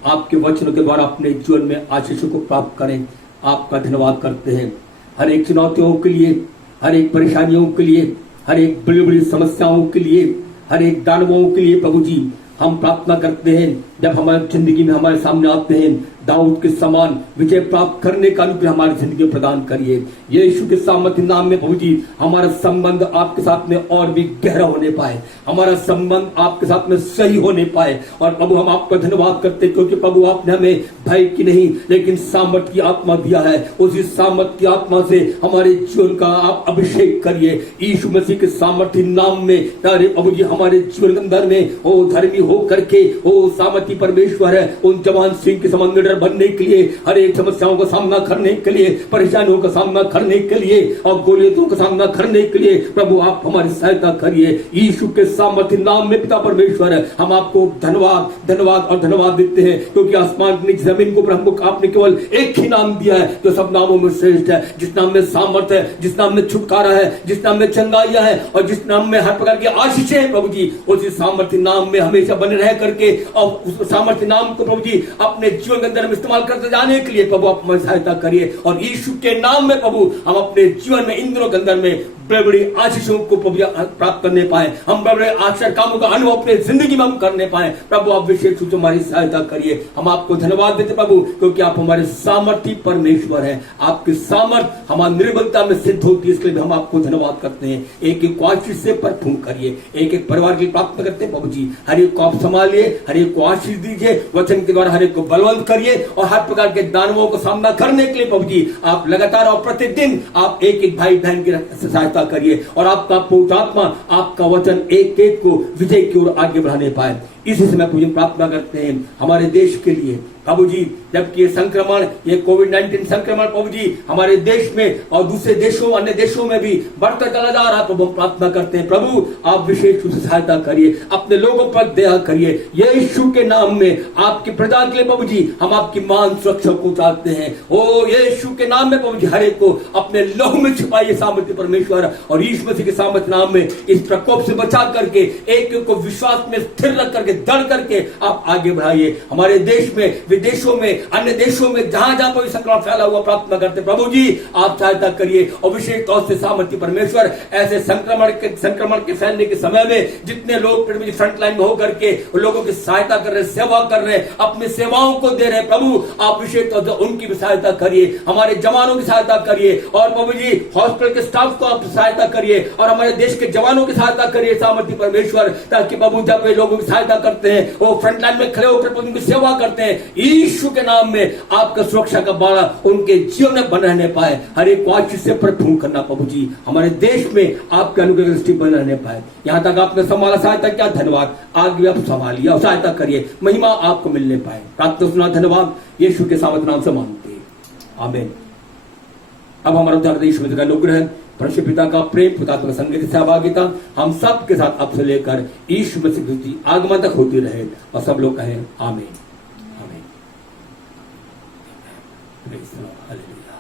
आपके वचनों के द्वारा अपने जीवन में आशीषों को प्राप्त करें। आपका धन्यवाद करते हैं हर एक चुनौतियों के लिए, हर एक परेशानियों के लिए, हर एक बड़ी बड़ी समस्याओं के लिए, हर एक दानवों के लिए प्रभु जी हम प्रार्थना करते हैं। जब हमारी जिंदगी में हमारे सामने आते हैं, दाऊद के समान विजय प्राप्त करने का अनुग्रह हमारी जिंदगी में प्रदान करिए। यीशु के सामर्थ्य नाम में प्रभु जी हमारा संबंध आपके साथ में और भी गहरा होने पाए, हमारा संबंध आपके साथ में सही होने पाए। और प्रभु हम आपका धन्यवाद करते, क्योंकि प्रभु आपने हमें भय की नहीं लेकिन सामर्थ्य की आत्मा दिया है। उसी सामर्थ्य की आत्मा से हमारे जीवन का आप अभिषेक करिए यीशु मसीह के सामर्थ्य नाम में। तारे प्रभु जी हमारे जीवन के अंदर में ओ धर्मी हो करके ओ सामर्थ्य परमेश्वर है, उन जवान सिंह के समान निडर बनने के लिए, हर एक समस्याओं का सामना करने के लिए, परेशानियों का सामना करने के लिए और गोलियों का सामना करने के लिए प्रभु आप हमारी सहायता करिए यीशु के सामर्थ्य नाम में। पिता परमेश्वर हम आपको धन्यवाद धन्यवाद और धन्यवाद देते हैं, क्योंकि आसमान की जमीन को हमको आपने केवल एक ही नाम दिया है जो सब नामों में श्रेष्ठ है, जिस नाम में सामर्थ्य है, जिस नाम में छुटकारा है, जिस नाम में चंगाइयां है और जिस नाम में हर प्रकार की आशीषें हैं प्रभु जी। उसी सामर्थ्य नाम में हमेशा बने रह करके और उस सामर्थ्य नाम को प्रभु जी अपने जीवन के अंदर इस्तेमाल करते जाने के लिए प्रभु आप हमारी सहायता करिए। और यीशु के नाम में प्रभु हम अपने जीवन में इन दिनों के अंदर में बड़े बड़े आशीषों को प्रभु प्राप्त करने पाए, हम बड़े बड़े आश्चर्य कामों का अनुभव अपने जिंदगी में हम करने पाए। प्रभु आप विशेष रूप से हमारी सहायता करिए। हम आपको धन्यवाद देते प्रभु, क्योंकि आप हमारे सामर्थ्य परमेश्वर हैं। आपकी सामर्थ्य हमारी निर्बलता में सिद्ध होती है, इसके लिए हम आपको धन्यवाद करते हैं। एक एक आशीष से परिपूर्ण करिए, एक एक परिवार की प्राप्त करते हैं प्रभु जी। हर एक को आप संभालिए, हर एक को आशीष दीजिए, वचन के द्वारा हर एक को बलवंत करिए और हर प्रकार के दानवों को सामना करने के लिए प्रभु जी आप लगातार और प्रतिदिन आप एक एक भाई बहन की सहायता करिए और आपका पवित्र आत्मा आपका वचन एक एक को विजय की ओर आगे बढ़ाने पाए। इसी समय पूजन प्रार्थना करते हैं हमारे देश के लिए प्रभु जी, जबकि ये संक्रमण, ये कोविड-19 संक्रमण प्रभु जी हमारे देश में और दूसरे देशों अन्य देशों में भी बढ़ता चला जा रहा है। प्रभु हम प्रार्थना करते हैं प्रभु आप विशेष रूप से सहायता करिए, अपने लोगों पर दया करिए। यीशु के नाम में आपकी प्रजा के लिए प्रभु जी हम आपकी मान सुरक्षा को चाहते हैं। ओ यीशु के नाम में प्रभु जी हर एक को अपने लहू में छिपाइए सामर्थ्य परमेश्वर, और यीशु मसीह के सामर्थ्य नाम में इस प्रकोप से बचा करके एक एक को विश्वास में स्थिर रख करके दृढ़ करके आप आगे बढ़ाइए। हमारे देश में, विदेशों में, अन्य देशों में जहां जहां पर संक्रमण फैला हुआ प्रार्थना करते प्रभु जी आप सहायता करिए। और विशेष तौर से सामर्थ्य परमेश्वर ऐसे संक्रमण के फैलने के समय में जितने लोग फ्रंट लाइन में होकर के लोगों की सहायता कर रहे, सेवा कर रहे, अपनी सेवाओं को दे रहे, प्रभु आप विशेष तौर से उनकी भी सहायता करिए, हमारे जवानों की सहायता करिए और प्रभु जी हॉस्पिटल के स्टाफ को आप सहायता करिए और हमारे देश के जवानों की सहायता करिए सामर्थ्य परमेश्वर, ताकि प्रभु जब वे लोगों की सहायता करते हैं, वो फ्रंट लाइन में खड़े होकर उनकी सेवा करते हैं, यीशु के नाम में आपका सुरक्षा का बाड़ा उनके जीवन में बन रहने पाए। हर एक आशीष से परिपूर्ण करना प्रभु जी, हमारे देश में आपके अनुग्रह दृष्टि बन रहने पाए। यहां तक आपने संभाला, सहायता क्या धन्यवाद, आगे भी आप संभालिए और सहायता करिए, महिमा आपको मिलने पाए। प्रार्थना सुना धन्यवाद यीशु के सामर्थ्य नाम से मांगते हैं, आमीन। अब हमारा उद्धार यीशु का अनुग्रह, परमेश्वर पिता का प्रेम, पिता का संग की सहभागिता हम सब के साथ अब से लेकर यीशु मसीह की आगमन तक होती रहे और सब लोग कहें आमीन। Praise the Lord. Hallelujah.